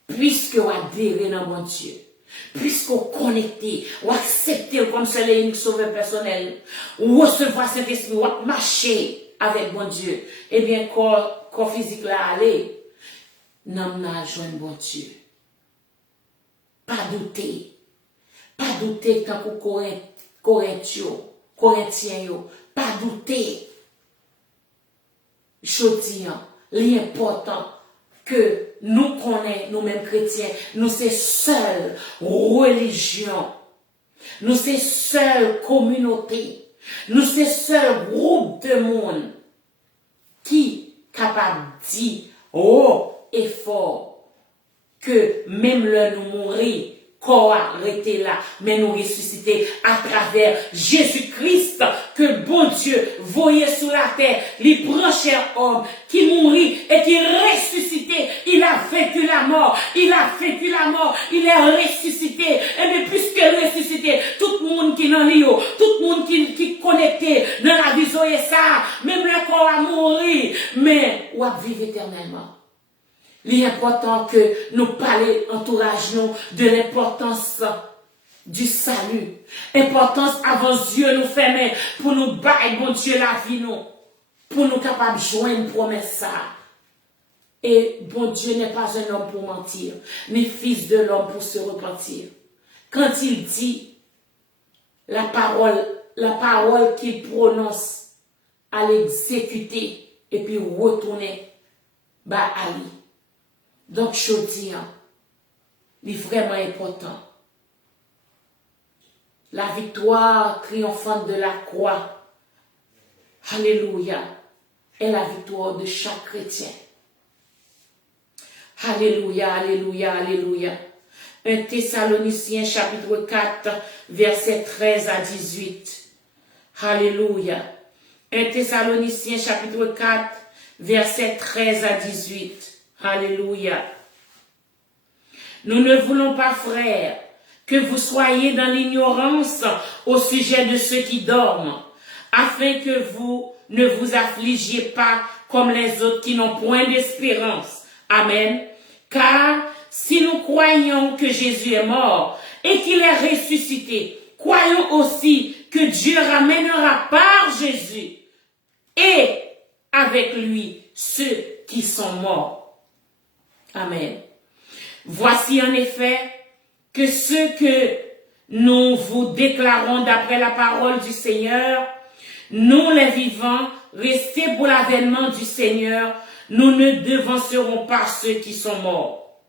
puisque vous adhérez dans mon Dieu, puisque vous connectez, vous acceptez comme seul et unique sauveur personnel, vous recevez cet esprit, vous marchez avec mon Dieu, eh bien, corps physique là, allez, non, n'a joindre bon Dieu. Pas douter quand vous Corinthiens, pas douter. Je dis, l'important que nous connaissons, nous-mêmes chrétiens, nous c'est seule religion, nous c'est seule communauté, nous c'est seul groupe de monde qui est capable de dire haut et fort que même le nous mourir, corps arrêté là, mais nous ressusciter à travers Jésus-Christ, que bon Dieu voyait sur la terre, les prochains hommes qui mourit et qui ressuscité, il a vécu la mort, il est ressuscité, et bien puisque ressuscité, tout le monde qui dans l'io, tout le monde qui connecté dans la vie et ça, même le corps a mouru, mais ou a vivre éternellement. Il est important que nous parlions, entourage nous de l'importance du salut. Importance avant Dieu nous fermer pour nous bailler, bon Dieu, la vie nous. Pour nous capables de joindre une promesse ça. Et bon Dieu n'est pas un homme pour mentir, ni fils de l'homme pour se repentir. Quand il dit la parole qu'il prononce, à l'exécuter et puis retourner à lui. Donc, je dis, il est vraiment important. La victoire triomphante de la croix, alléluia, est la victoire de chaque chrétien. Alléluia, alléluia, alléluia. 1 Thessaloniciens chapitre 4, versets 13 à 18. Alléluia. 1 Thessaloniciens chapitre 4, versets 13 à 18. Alléluia. Nous ne voulons pas, frères, que vous soyez dans l'ignorance au sujet de ceux qui dorment, afin que vous ne vous affligiez pas comme les autres qui n'ont point d'espérance. Amen. Car si nous croyons que Jésus est mort et qu'il est ressuscité, croyons aussi que Dieu ramènera par Jésus et avec lui ceux qui sont morts. Amen. Voici en effet que ce que nous vous déclarons d'après la parole du Seigneur, nous les vivants, restés pour l'avènement du Seigneur, nous ne devancerons pas ceux qui sont morts.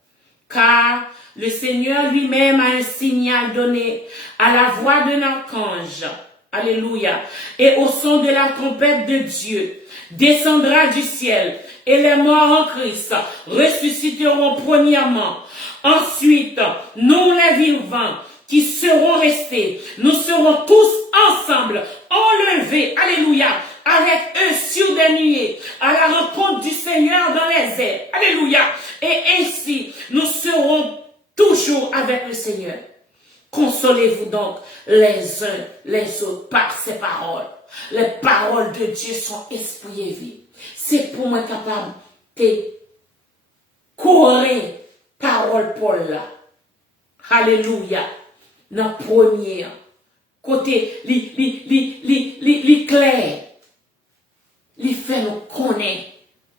Car le Seigneur lui-même a un signal donné à la voix d'un archange. Alléluia. Et au son de la trompette de Dieu, descendra du ciel, et les morts en Christ ressusciteront premièrement. Ensuite, nous les vivants qui seront restés, nous serons tous ensemble enlevés, alléluia, avec eux sur des nuées, à la rencontre du Seigneur dans les airs, alléluia. Et ainsi, nous serons toujours avec le Seigneur. Consolez-vous donc les uns les autres par ces paroles. Les paroles de Dieu sont esprit et vie. C'est pour moi capable de courir parole Paul là. Alléluia. Dans le premier côté, li clair. Li fait nous connaître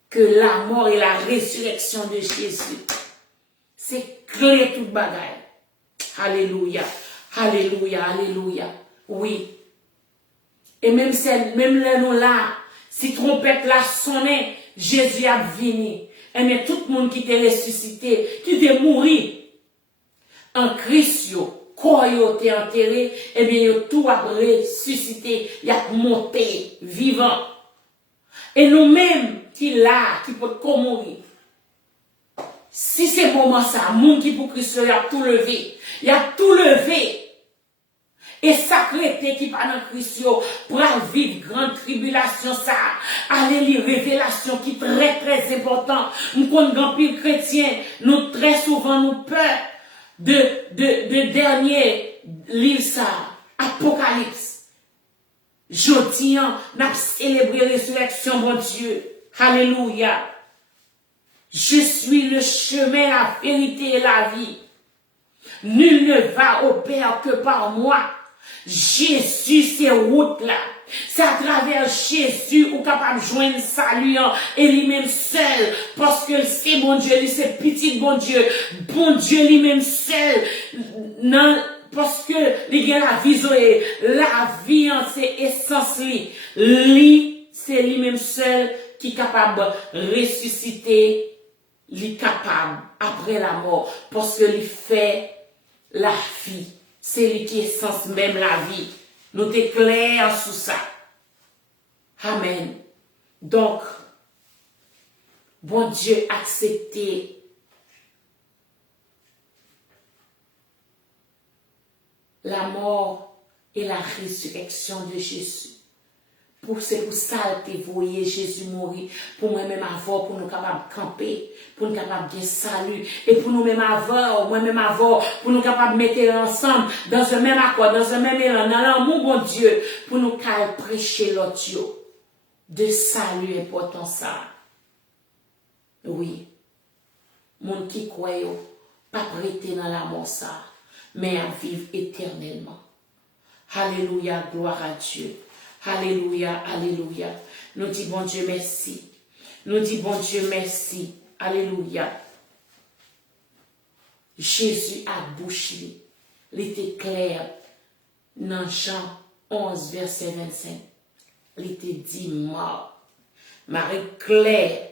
que la mort et la résurrection de Jésus, c'est clair tout bagaille. Alléluia. Alléluia. Alléluia. Oui. Et même là, nous là, si trompette là sonnait, Jésus a venu. Et mais tout le monde qui était ressuscité, qui était mouru en Christ, corps était enterré, et bien tout a ressuscité, il a monté vivant. Et nous-mêmes qui là, qui peut mourir. Si c'est moment ça, monde qui pour Christ, il a tout levé. Il a tout levé. Et sacré qui parle dans Christ pour vivre grande tribulation ça. Allez lire révélation qui est très très important. Nous connaissons pile chrétien, nous très souvent nous peur de dernier livre ça, Apocalypse. Jeudi, nous avons célébré la résurrection mon Dieu. Alléluia. Je suis le chemin, la vérité et la vie. Nul ne va au Père que par moi. Jésus, c'est route là. C'est à travers Jésus ou capable de joindre salut et lui-même seul. Parce que c'est bon Dieu, c'est petit bon Dieu. Bon Dieu lui-même seul. Non, parce que il y a la vie, c'est essence lui. Lui, c'est lui-même seul qui est capable de ressusciter. Lui capable après la mort. Parce que lui fait la vie. C'est lui qui est essence même la vie. Nous t'es clair sur ça. Amen. Donc, bon Dieu accepté la mort et la résurrection de Jésus. C'est pour ça que vous voyez Jésus mourir. Pour moi-même avoir, pour nous capables de camper, pour nous capables de salut. Et pour nous-mêmes avoir, moi-même avoir, pour nous capables de mettre ensemble dans un même accord, dans un même élan, dans l'amour, bon Dieu, pour nous prêcher l'autre de salut important ça. Oui. Mon qui croit, pas prêter dans la mort ça, mais à vivre éternellement. Alléluia, gloire à Dieu. Alléluia, alléluia. Nous disons bon Dieu merci. Nous disons bon Dieu merci. Alléluia. Jésus a bouché. Il était clair dans Jean 11, verset 25. Il était dit mort. Marie claire.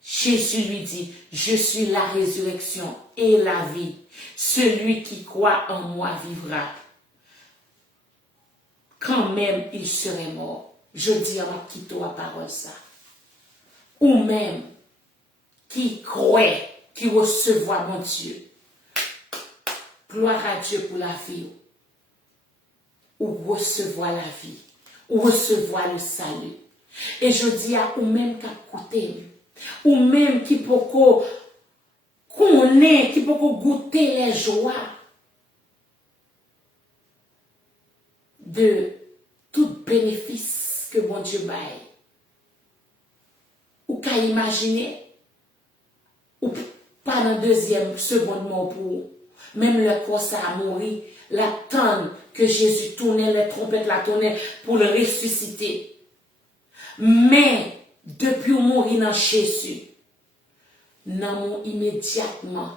Jésus lui dit, je suis la résurrection et la vie. Celui qui croit en moi vivra. Quand même il serait mort. Je dis à ma petite parole ça. Ou même qui croit, qui recevra mon Dieu. Gloire à Dieu pour la vie. ou recevoir la vie, ou recevoir le salut. Et je dis à ou même qu'à côté, ou même qui peut connaître, qui peut goûter les joies de tout bénéfice que bon Dieu baille. Ou qu'à imaginer, ou pas dans deuxième, seconde mort pour même le corps ça a mouru, l'attendre que Jésus tournait, les trompettes la tournaient pour le ressusciter. Mais, depuis ou mourir dans Jésus, nous immédiatement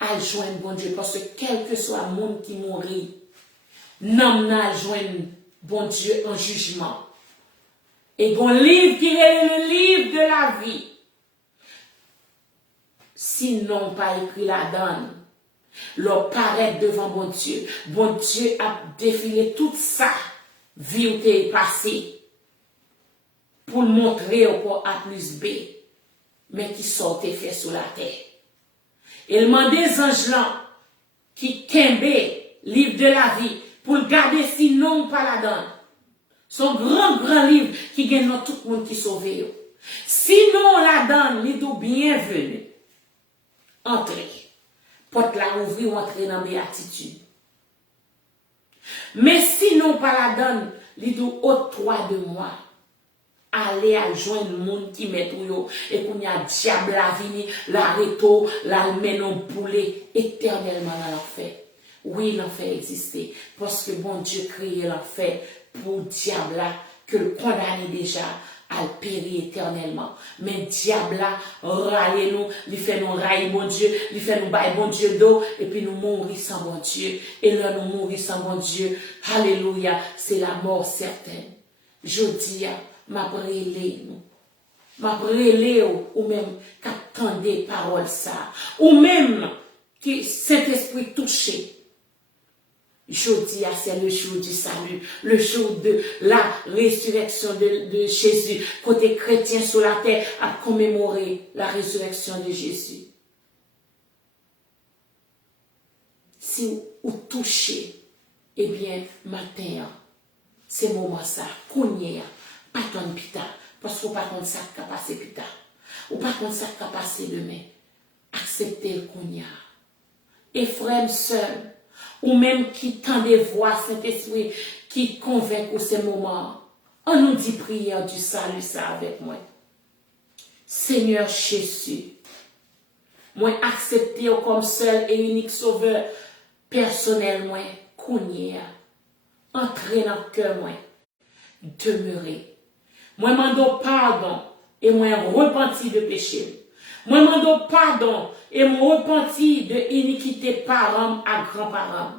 à joindre bon Dieu, parce que quel que soit le monde qui mourit, nous allons joindre bon Dieu en jugement. Et bon livre qui est le livre de la vie. Sinon, pas écrit la donne. Leur paraître devant bon Dieu. Bon Dieu a défilé tout ça, vie où t'es passé, pour le montrer au corps A plus B, mais qui sortait fait sur la terre. Et il m'a des anges là, qui kembe, livre de la vie, pour le garder sinon pas la donne. Son grand livre qui gagne dans tout le monde qui sauve. Sinon la donne, il est bienvenu. Entrez. Porte la ouvrir ou entrer dans béatitude. Mais sinon pas la donne, il est octroi de moi. Aller à joindre le monde qui met tout yo, et qu'on y a diable la vini, la reto, la menon poulet, éternellement dans l'enfer. Oui, l'enfer existait, parce que bon Dieu créé l'enfer pour diable là, que le condamné déjà, à le périr éternellement. Mais diable là, râle nous, il fait nous railler bon Dieu, il fait nous bailler bon Dieu d'eau, et puis nous mourir sans bon Dieu. Et là, nous mourir sans bon Dieu, alléluia, c'est la mort certaine. Je dis, m'a brûlé nous. M'a brûlé ou même qu'attendez parole ça. Ou même que cet esprit touché. Je dis, c'est le jour du salut, le jour de la résurrection de Jésus. Côté chrétien sur la terre a commémoré la résurrection de Jésus. Si vous touchez, eh bien, matin, c'est moment ça, kounye, pas ton pita, parce qu'on pas contre ça qui a passé pita, ou pas contre ça qui a passé demain. Acceptez le kounye. Et frère, seul, ou même qui tend des voix, Saint-Esprit, qui convainc au ces moments. On nous dit prière du salut, ça avec moi. Seigneur Jésus, moi accepter comme seul et unique sauveur personnel, moi, kounye, entrer dans le cœur, moi, demeurer. Moi, mando pardon et moi repenti de péché. Moi, mando pardon et moi repenti de iniquité parents à grands-parents.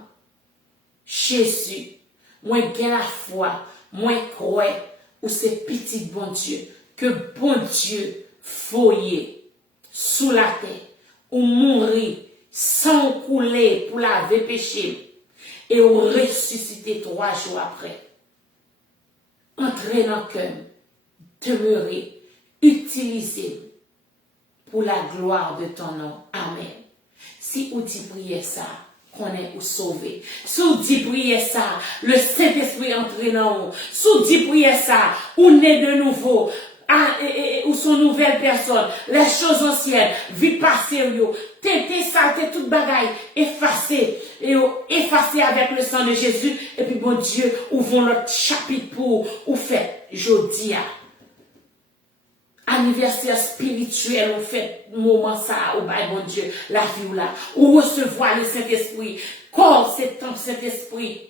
Jésus, moi, gain la foi, moi, crois, ou c'est petit bon Dieu, que bon Dieu foyer sous la terre, ou mourir sans couler pour laver péché, et ou ressusciter 3 jours après. Entrez dans le cœur, demeurez, utilisez pour la gloire de ton nom. Amen. Si vous dites prier ça, qu'on est ou sauvé. Si vous dites prier ça, le Saint-Esprit entre dans vous. Si vous dites prier ça, ou naît de nouveau, ou son nouvelle personne, les choses anciennes, vie passée, tété saleté, toute bagaille, effacée, et effacée avec le sang de Jésus, et puis bon Dieu, ouvrons l'autre chapitre pour, ou fait, jodia. Anniversaire spirituel, ou fait, moment ça, ou bail bon Dieu, la vie ou là, ou recevoir le Saint-Esprit, corps, c'est ton Saint-Esprit.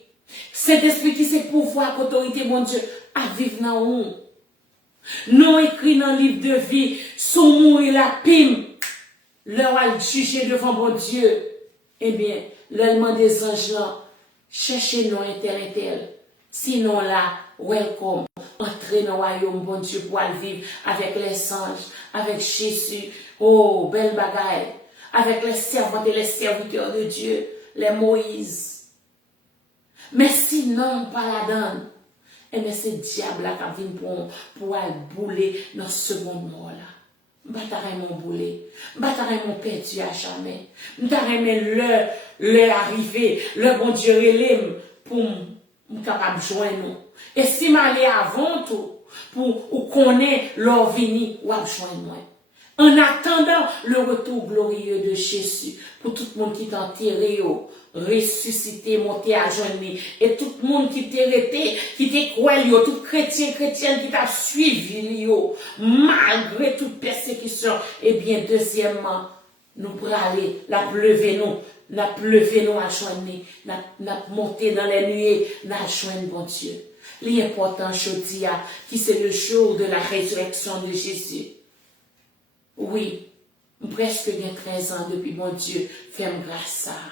Saint-Esprit qui c'est pouvoir, autorité, bon Dieu, à vivre dans nous. Non écrit dans le livre de vie, sous mourir la pime, leur à juger devant mon Dieu. Eh bien, l'élément des anges là, cherchez non intel. Sinon là, welcome, entrez dans le royaume, bon Dieu, pour aller vivre avec les anges, avec Jésus. Oh, belle bagaille. Avec les servantes et les serviteurs de Dieu, les Moïse. Mais sinon, pas la donne. Et bien, c'est diable là qui vient pour aller bouler dans ce second mort là. M'bataray mon boulet, m'bataray mon perdu à jamais. M'bataray l'heure arrivée, le bon Dieu relève pour capable de joindre nous. Et si m'aller avant tout, pour ou connaître leur vini, ou à joindre moi. En attendant le retour glorieux de Jésus, pour tout le monde qui est enterré, ressuscité, monté à joindre, et tout le monde qui t'est arrêté, qui t'est croyé, tout chrétien, chrétienne qui t'a suivi, malgré toute persécution, et bien, deuxièmement, nous pour aller, la pleuver nous à joindre, la monter dans les nuées, la joindre, bon Dieu. L'important, je dis, qui c'est le jour de la résurrection de Jésus. Oui, presque bien 13 ans depuis mon Dieu, fais-moi grâce à.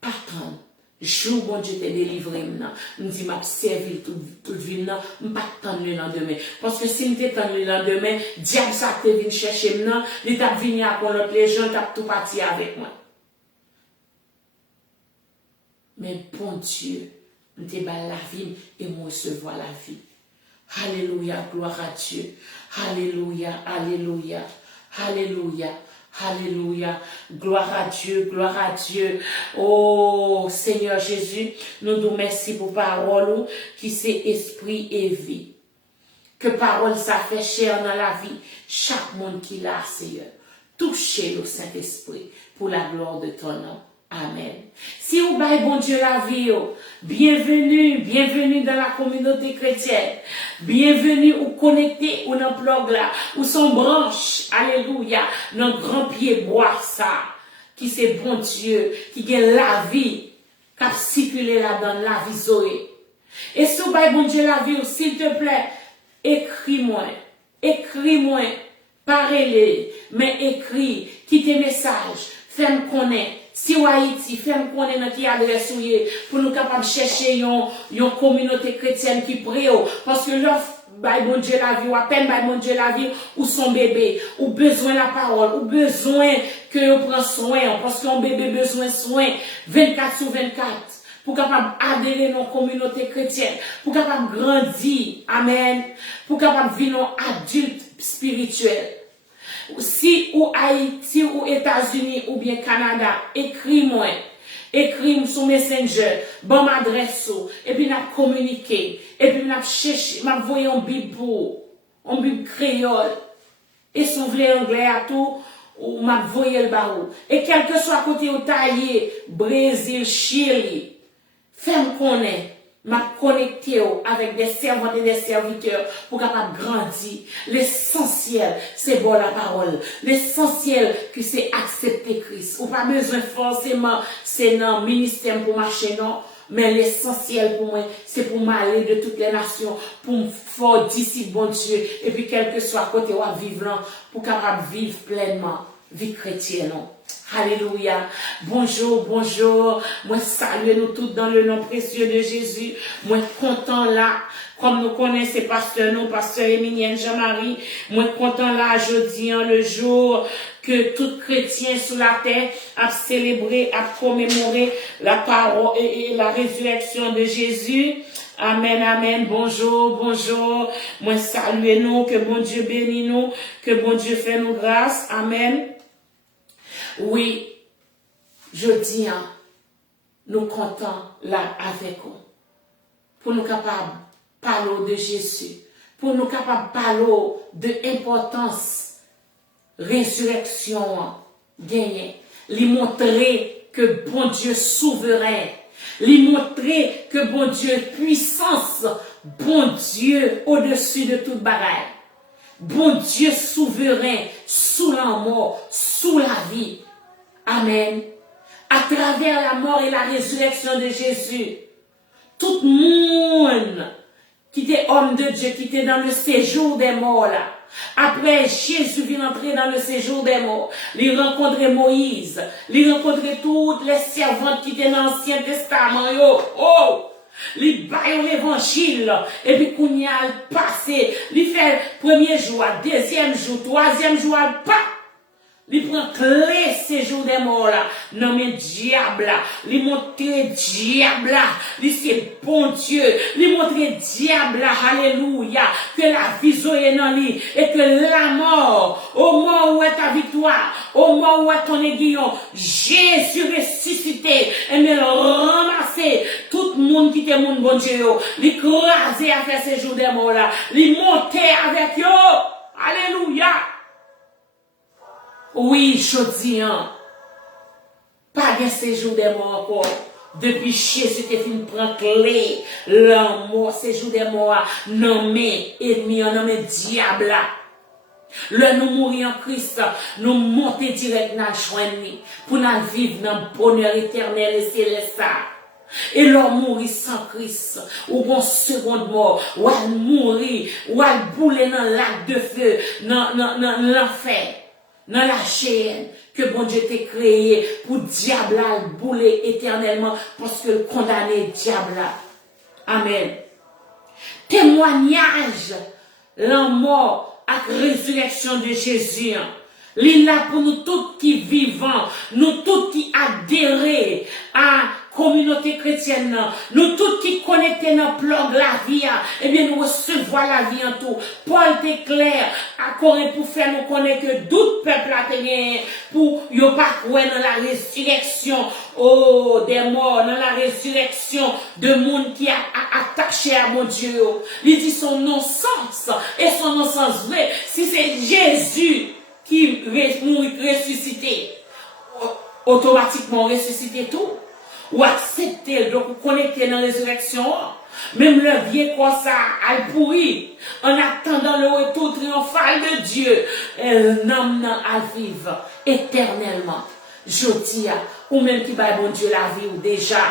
Pas tant. Jour bon Dieu t'est délivré maintenant. Me dit m'a servi toute vie là, pas tant le lendemain. Parce que si m'était tant le lendemain, diable ça te vient chercher maintenant, il t'a venu à l'autre les gens t'a tout parti avec moi. Mais bon Dieu, me débat la vie et me recevoir la vie. Alléluia, gloire à Dieu. Alléluia, alléluia, alléluia, alléluia. Gloire à Dieu, gloire à Dieu. Oh Seigneur Jésus, nous nous remercions pour parole qui c'est esprit et vie. Que parole ça fait chair dans la vie. Chaque monde qui l'a, Seigneur. Touchez le Saint-Esprit pour la gloire de ton nom. Amen. Si vous baillez bon Dieu la vie, bienvenue dans la communauté chrétienne. Bienvenue ou connecté ou dans blog là, ou son branche, alléluia, dans grand pied bois ça, qui c'est bon Dieu, qui gagne la vie, qui a circulé là dans la vie Zoé. Et si vous baillez bon Dieu la vie, s'il te plaît, écris-moi, parlez, mais écris, quitte message, fais-moi connaître. Si ou Haïti, fais-moi connaître qui adresse pour nous capables de chercher une communauté chrétienne qui prie. Parce que l'offre, bon Dieu la vie, ou à peine bon Dieu la vie, ou son bébé, ou besoin de la parole, ou besoin que vous preniez soin, parce qu'un bébé besoin de soin, 24 sur 24. Pour capable adhérer à nos communautés chrétiennes, pour capable grandir, amen, pour capable vivre adulte spirituel. Si ou Haïti ou États-Unis ou bien Canada, écris-moi sur Messenger, bon m'adresse, et puis n'a communiqué, et puis n'a cherché, m'a voyé en Bible créole, et si vous voulez anglais à tout, ou m'a voyé le barreau. Et quel que soit côté au taillé, Brésil, Chili, fais-moi connaître. M'a connecté avec des servantes et des serviteurs pour capable grandir. L'essentiel, c'est bon la parole. L'essentiel, que c'est accepter Christ. Ou pas besoin forcément, c'est dans le ministère pour marcher, non. Mais l'essentiel pour moi, c'est pour m'aller de toutes les nations, pour me faire disciple, bon Dieu. Et puis, quel que soit côté où vivre là, pour capable vivre pleinement, vie chrétienne, non. Alléluia. Bonjour. Moi, salue nous tous dans le nom précieux de Jésus. Moi, content là, comme nous connaissons pasteur Émilienne Jean-Marie. Moi, content là, jeudi, le jour que tout chrétien sur la terre a célébré, a commémoré la parole et la résurrection de Jésus. Amen, amen. Bonjour. Moi, salue nous, que bon Dieu bénisse nous, que bon Dieu fait nous grâce. Amen. Oui, je dis, nous comptons là avec vous. Pour nous capables de parler de Jésus. Pour nous capables de parler de l'importance, résurrection, gagner. Lui montrer que bon Dieu souverain. Lui montrer que bon Dieu puissance. Bon Dieu au-dessus de toute bagaille. Bon Dieu souverain, sous la mort, sous la vie. Amen. À travers la mort et la résurrection de Jésus, tout le monde qui était homme de Dieu, qui était dans le séjour des morts là. Après, Jésus vient entrer dans le séjour des morts. Il rencontrait Moïse. Il rencontrait toutes les servantes qui étaient dans l'Ancien Testament. Il baille l'évangile, et puis qu'on y a passé, il fait premier jour, deuxième jour, troisième jour, pas. Il prend clé séjour des morts là. Non mais diable là. Il montre diable là. Il c'est bon Dieu. Il montre diable là. Alléluia. Que la vision est dans lui. Et que la mort, au moment où est ta victoire, au moment où est ton aiguillon, Jésus ressuscité. Et me ramasser tout le monde qui était mon bon Dieu. L'écraser avec séjour des morts là. Il monter avec eux. Alléluia. Oui, je dis, hein, pas de séjour des morts encore. Depuis Jésus te fin prend clé, l'amour, séjour des morts, nommé ennemi, nommé diable. Le nous mourir en Christ, nous monter direct dans le joindre, pour nous vivre dans le bonheur éternel et céleste. Et l'homme mourir sans Christ, ou bon seconde mort, ou à mourir, ou à bouler dans le lac de feu, dans l'enfer. Dans la chaîne que bon Dieu t'a créé pour diable à bouler éternellement parce que le condamné diable. Amen. Témoignage, la mort et la résurrection de Jésus. Il est là pour nous tous qui vivons, nous tous qui adhérons à communauté chrétienne, nous tous qui connectés dans le plan de la vie, eh bien nous recevons la vie en tout. Paul déclare à Corinthe pour faire nous connaître que d'autres peuples a tenu pour ne pas croire dans la résurrection des morts, dans la résurrection de monde qui a attaché à mon Dieu. Il dit son non-sens et son non-sens vrai. Si c'est Jésus qui ressuscité, automatiquement ressuscité tout. Ou accepter, donc connecter dans la résurrection, même le vieux corps ça, elle pourrit, en attendant le retour triomphal de Dieu, l'homme à vivre éternellement. Je dis, ou même qui va bon Dieu la vie ou déjà,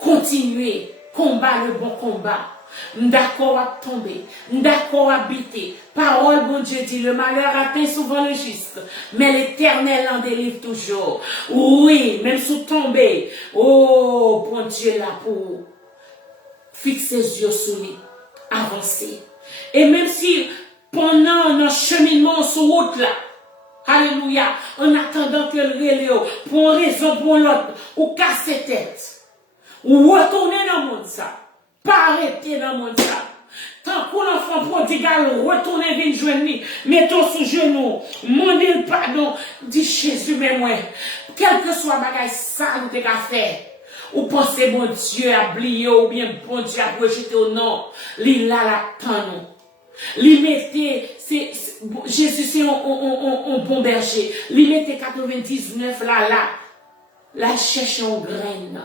continuer, combattre le bon combat. D'accord à tomber, d'accord à habiter. Parole, bon Dieu dit, le malheur atteint souvent le juste, mais l'Éternel en délivre toujours. Oui, même sous tomber. Oh, bon Dieu là pour fixer les yeux sur lui, avancer. Et même si pendant notre cheminement sur route là, alléluia, en attendant que le relais, pour une raison pour l'autre, ou casser tête, ou retourner dans le monde ça. Pas arrêter dans le monde ça. Tant que l'enfant prodigal retourne vers joindre, mettons sous genou, demandez le pardon, dit Jésus, mais moi, quel que soit bagage sale ou t'es qu'à faire, ou pensez bon Dieu a oublié, ou bien bon Dieu a rejeté au nom, li là l'attend nous. Li mettez, Jésus c'est un bon berger. Li mettez 99 là cherche en graine.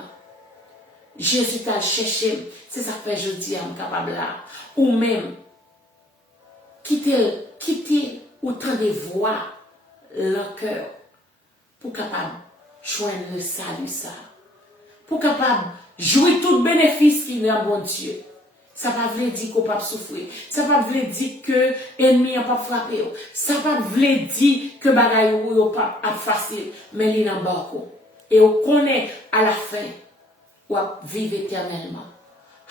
Jésus t'a cherché, c'est ça que je dis à mon capable là. Ou même, quitter autant de voix, leur cœur, pour capable joindre le salut ça. Pour capable jouer tout bénéfice qu'il a bon Dieu. Ça ne veut pas dire qu'on ne peut pas souffrir. Ça ne veut pas dire que l'ennemi n'a pas frappé. Ça ne veut pas dire que bagaille n'est pas facile. Mais il est en bas. Et on connaît à la fin. Ou à vivre éternellement.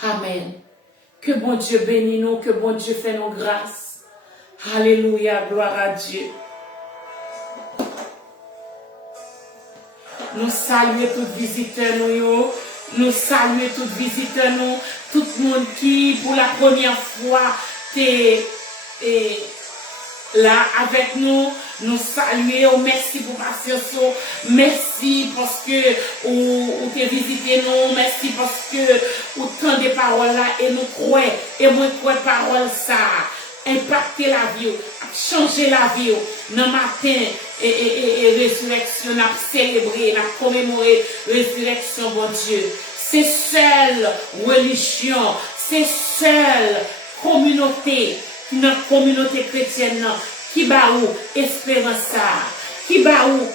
Amen. Que bon Dieu bénisse nous, que bon Dieu fait nos grâces. Alléluia, gloire à Dieu. Nous saluons tous les visiteurs, nous saluons tous les visiteurs, tout le monde qui, pour la première fois, est là avec nous. Nous saluons, merci pour patience, merci parce que vous avez visité nous, merci parce que vous tant de paroles là et nous croyons, et moi crois parole ça, impacter la vie, changer la vie, dans matin et résurrection, on a célébré, on a commémoré résurrection, bon Dieu. C'est seule religion, c'est seule communauté, notre communauté chrétienne, qui ba ou espérance ça, qui ba ou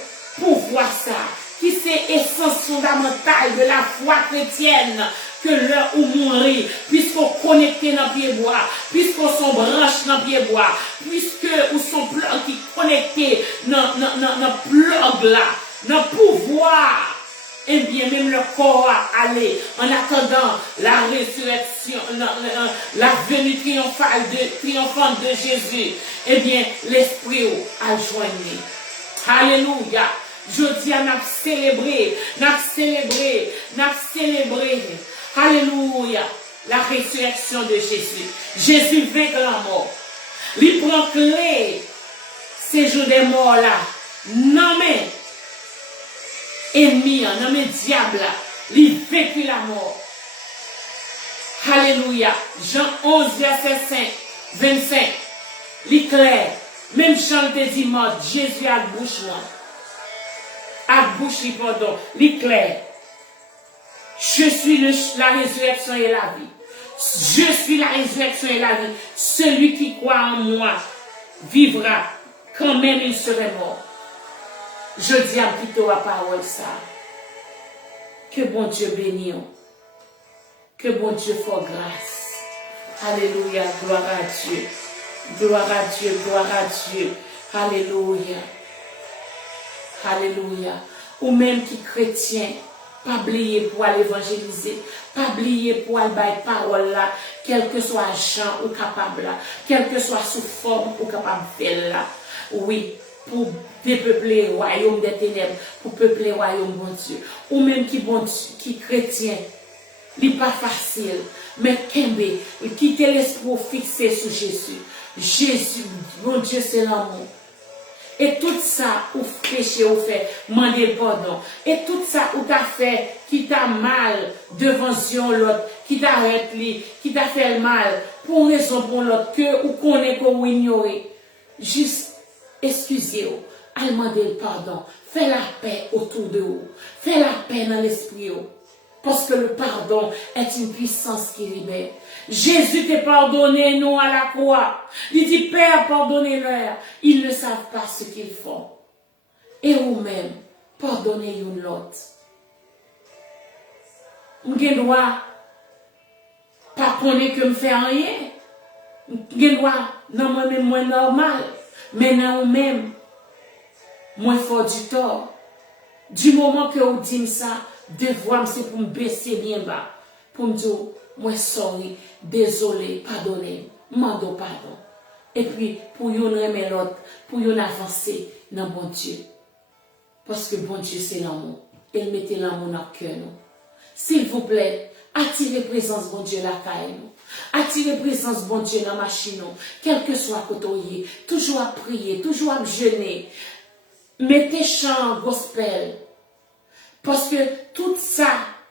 pouvoir ça, qui c'est essence fondamentale de la foi chrétienne, que l'heure où mourir, puisqu'on connecté dans pied bois, puisqu'on sont branche dans pied bois, puisque ou sont plug qui connecté dans plug là, dans pouvoir. Et bien même le corps a allé en attendant la résurrection, la venue triomphante de Jésus. Eh bien l'esprit a joigné. Alléluia. Je dis à n'a célébrer. Alléluia. La résurrection de Jésus. Jésus vainc la mort. Il prend clé ces jours des morts là. Non mais ennemi, non mais diable là. Il vaincu la mort. Alléluia. Jean 11, verset 5, 25. L'éclair. Même chante dit mort. Jésus a bouche moi. A bouche pardon. L'éclair. Je suis la résurrection et la vie. Je suis la résurrection et la vie. Celui qui croit en moi vivra quand même il serait mort. Je dis à plutôt à parole ça. Que bon Dieu bénisse. Que bon Dieu fasse grâce. Alléluia. Gloire à Dieu. Gloire à Dieu. Gloire à Dieu. Alléluia. Alléluia. Ou même qui chrétien. Pas oublier pour aller évangéliser, pas oublier pour aller bailler parole là, quel que soit genre ou capable là, quel que soit sous forme ou capable de faire là. Oui, pour dépeupler le royaume des ténèbres, pour peupler le royaume bon Dieu. Ou même qui bon Dieu, qui chrétien, n'est pas facile, mais Kembe, quitter l'esprit fixé sur Jésus. Jésus, bon Dieu, c'est l'amour. Et tout ça, ou péché, ou fait, demander le pardon. Et tout ça, ou t'as fait, qui t'a mal devant l'autre, qui t'arrête lui, qui t'a fait le mal, pour raison pour l'autre, que ou connaît qu'on ignorer. Juste, excusez-vous, allez demander le pardon. Fais la paix autour de vous. Fais la paix dans l'esprit. Parce que le pardon est une puissance qui libère. Jésus t'a pardonné, nous, à la croix. Il dit, Père, pardonnez-leur. Ils ne savent pas ce qu'ils font. Et vous-même, pardonnez une l'autre. Je ne dois pas connaître que je ne fais rien. Je dois, non, moi-même, moi normal. Mais non, vous-même, moi fort du tort. Du moment que vous dites ça, devoir c'est pour me baisser bien bas. Pour me dire, moi sorry, désolé, pardonnez, mando pardon. Et puis, pour yon remettre l'autre, pour yon avancer dans bon Dieu. Parce que bon Dieu c'est l'amour. Il mettez l'amour dans le cœur. S'il vous plaît, attirez présence bon Dieu la caille. Attirez présence bon Dieu dans la machine. Quel que soit côté, toujours à prier, toujours à jeûner. Mettez chant gospel. Parce que tout ça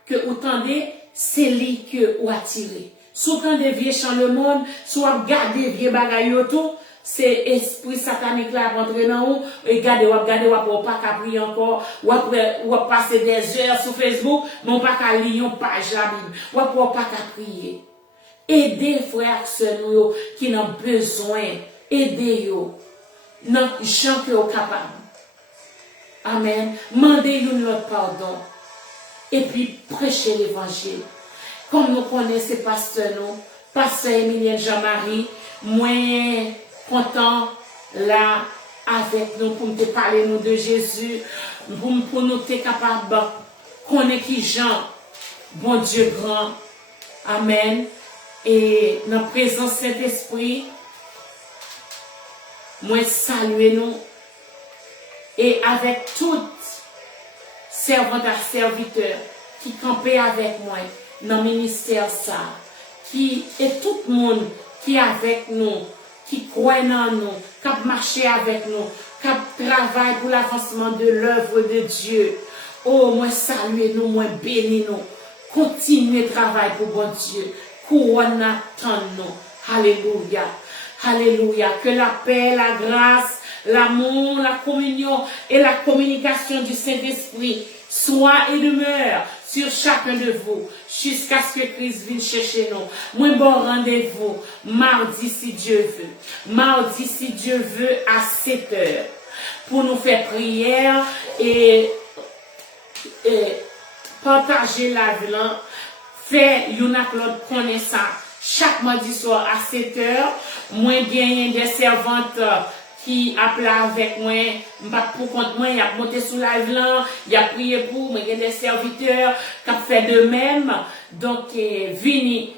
que vous entendez, c'est lui que vous attirez. Si vous entendez vieux chant le monde, si vous regardez vieux bagaille autour, c'est esprit satanique là rentrer dans vous, et regardez, vous pas qu'à prier encore, ou passer des heures sur Facebook, mais vous pas qu'à lire une page la Bible, ou pas qu'à prier. Aidez frères et sœurs qui ont besoin, aidez-vous, dans les gens qui sont capables. Amen. Mandez-nous notre pardon. Et puis, prêchez l'évangile. Comme nous connaissons pasteur nous, pasteur Emilien Jean-Marie, moins content là avec nous pour nous parler nous de Jésus, pour nous être capables de connaître qui Jean, bon Dieu grand. Amen. Et dans la présence de Saint-Esprit, moi saluer nous. Et avec toutes servantes et serviteurs qui campaient avec moi dans le ministère ça, qui est tout le monde qui est avec nous, qui croit en nous, qui marche avec nous, qui travaille pour l'avancement de l'œuvre de Dieu. Oh, moi saluez nous, moi bénis nous. Continuez le travail pour bon Dieu. Couronne attend nous. Alléluia. Alléluia. Que la paix, la grâce, l'amour, la communion et la communication du Saint-Esprit soient et demeurent sur chacun de vous jusqu'à ce que Christ vienne chercher nous. Moi, bon rendez-vous mardi si Dieu veut. Mardi si Dieu veut à 7 heures pour nous faire prière et partager la vie. Faire une autre connaissance chaque mardi soir à 7 heures. Moi, gagne des servantes qui appelé avec moi, pour compte moi, il a monté sous la live, il a prié pour, mais il y a des serviteurs qui ont fait de même. Donc, vini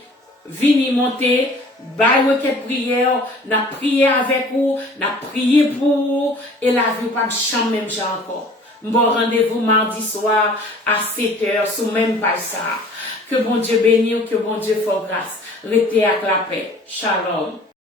monter, Bail requête prière, n'a prié avec vous, n'a prié pour vous, et la vie pas de champ même j'ai encore. Bon rendez-vous mardi soir à 7h sous même page ça. Que bon Dieu bénisse, que bon Dieu fasse grâce. Restez avec la paix. Shalom.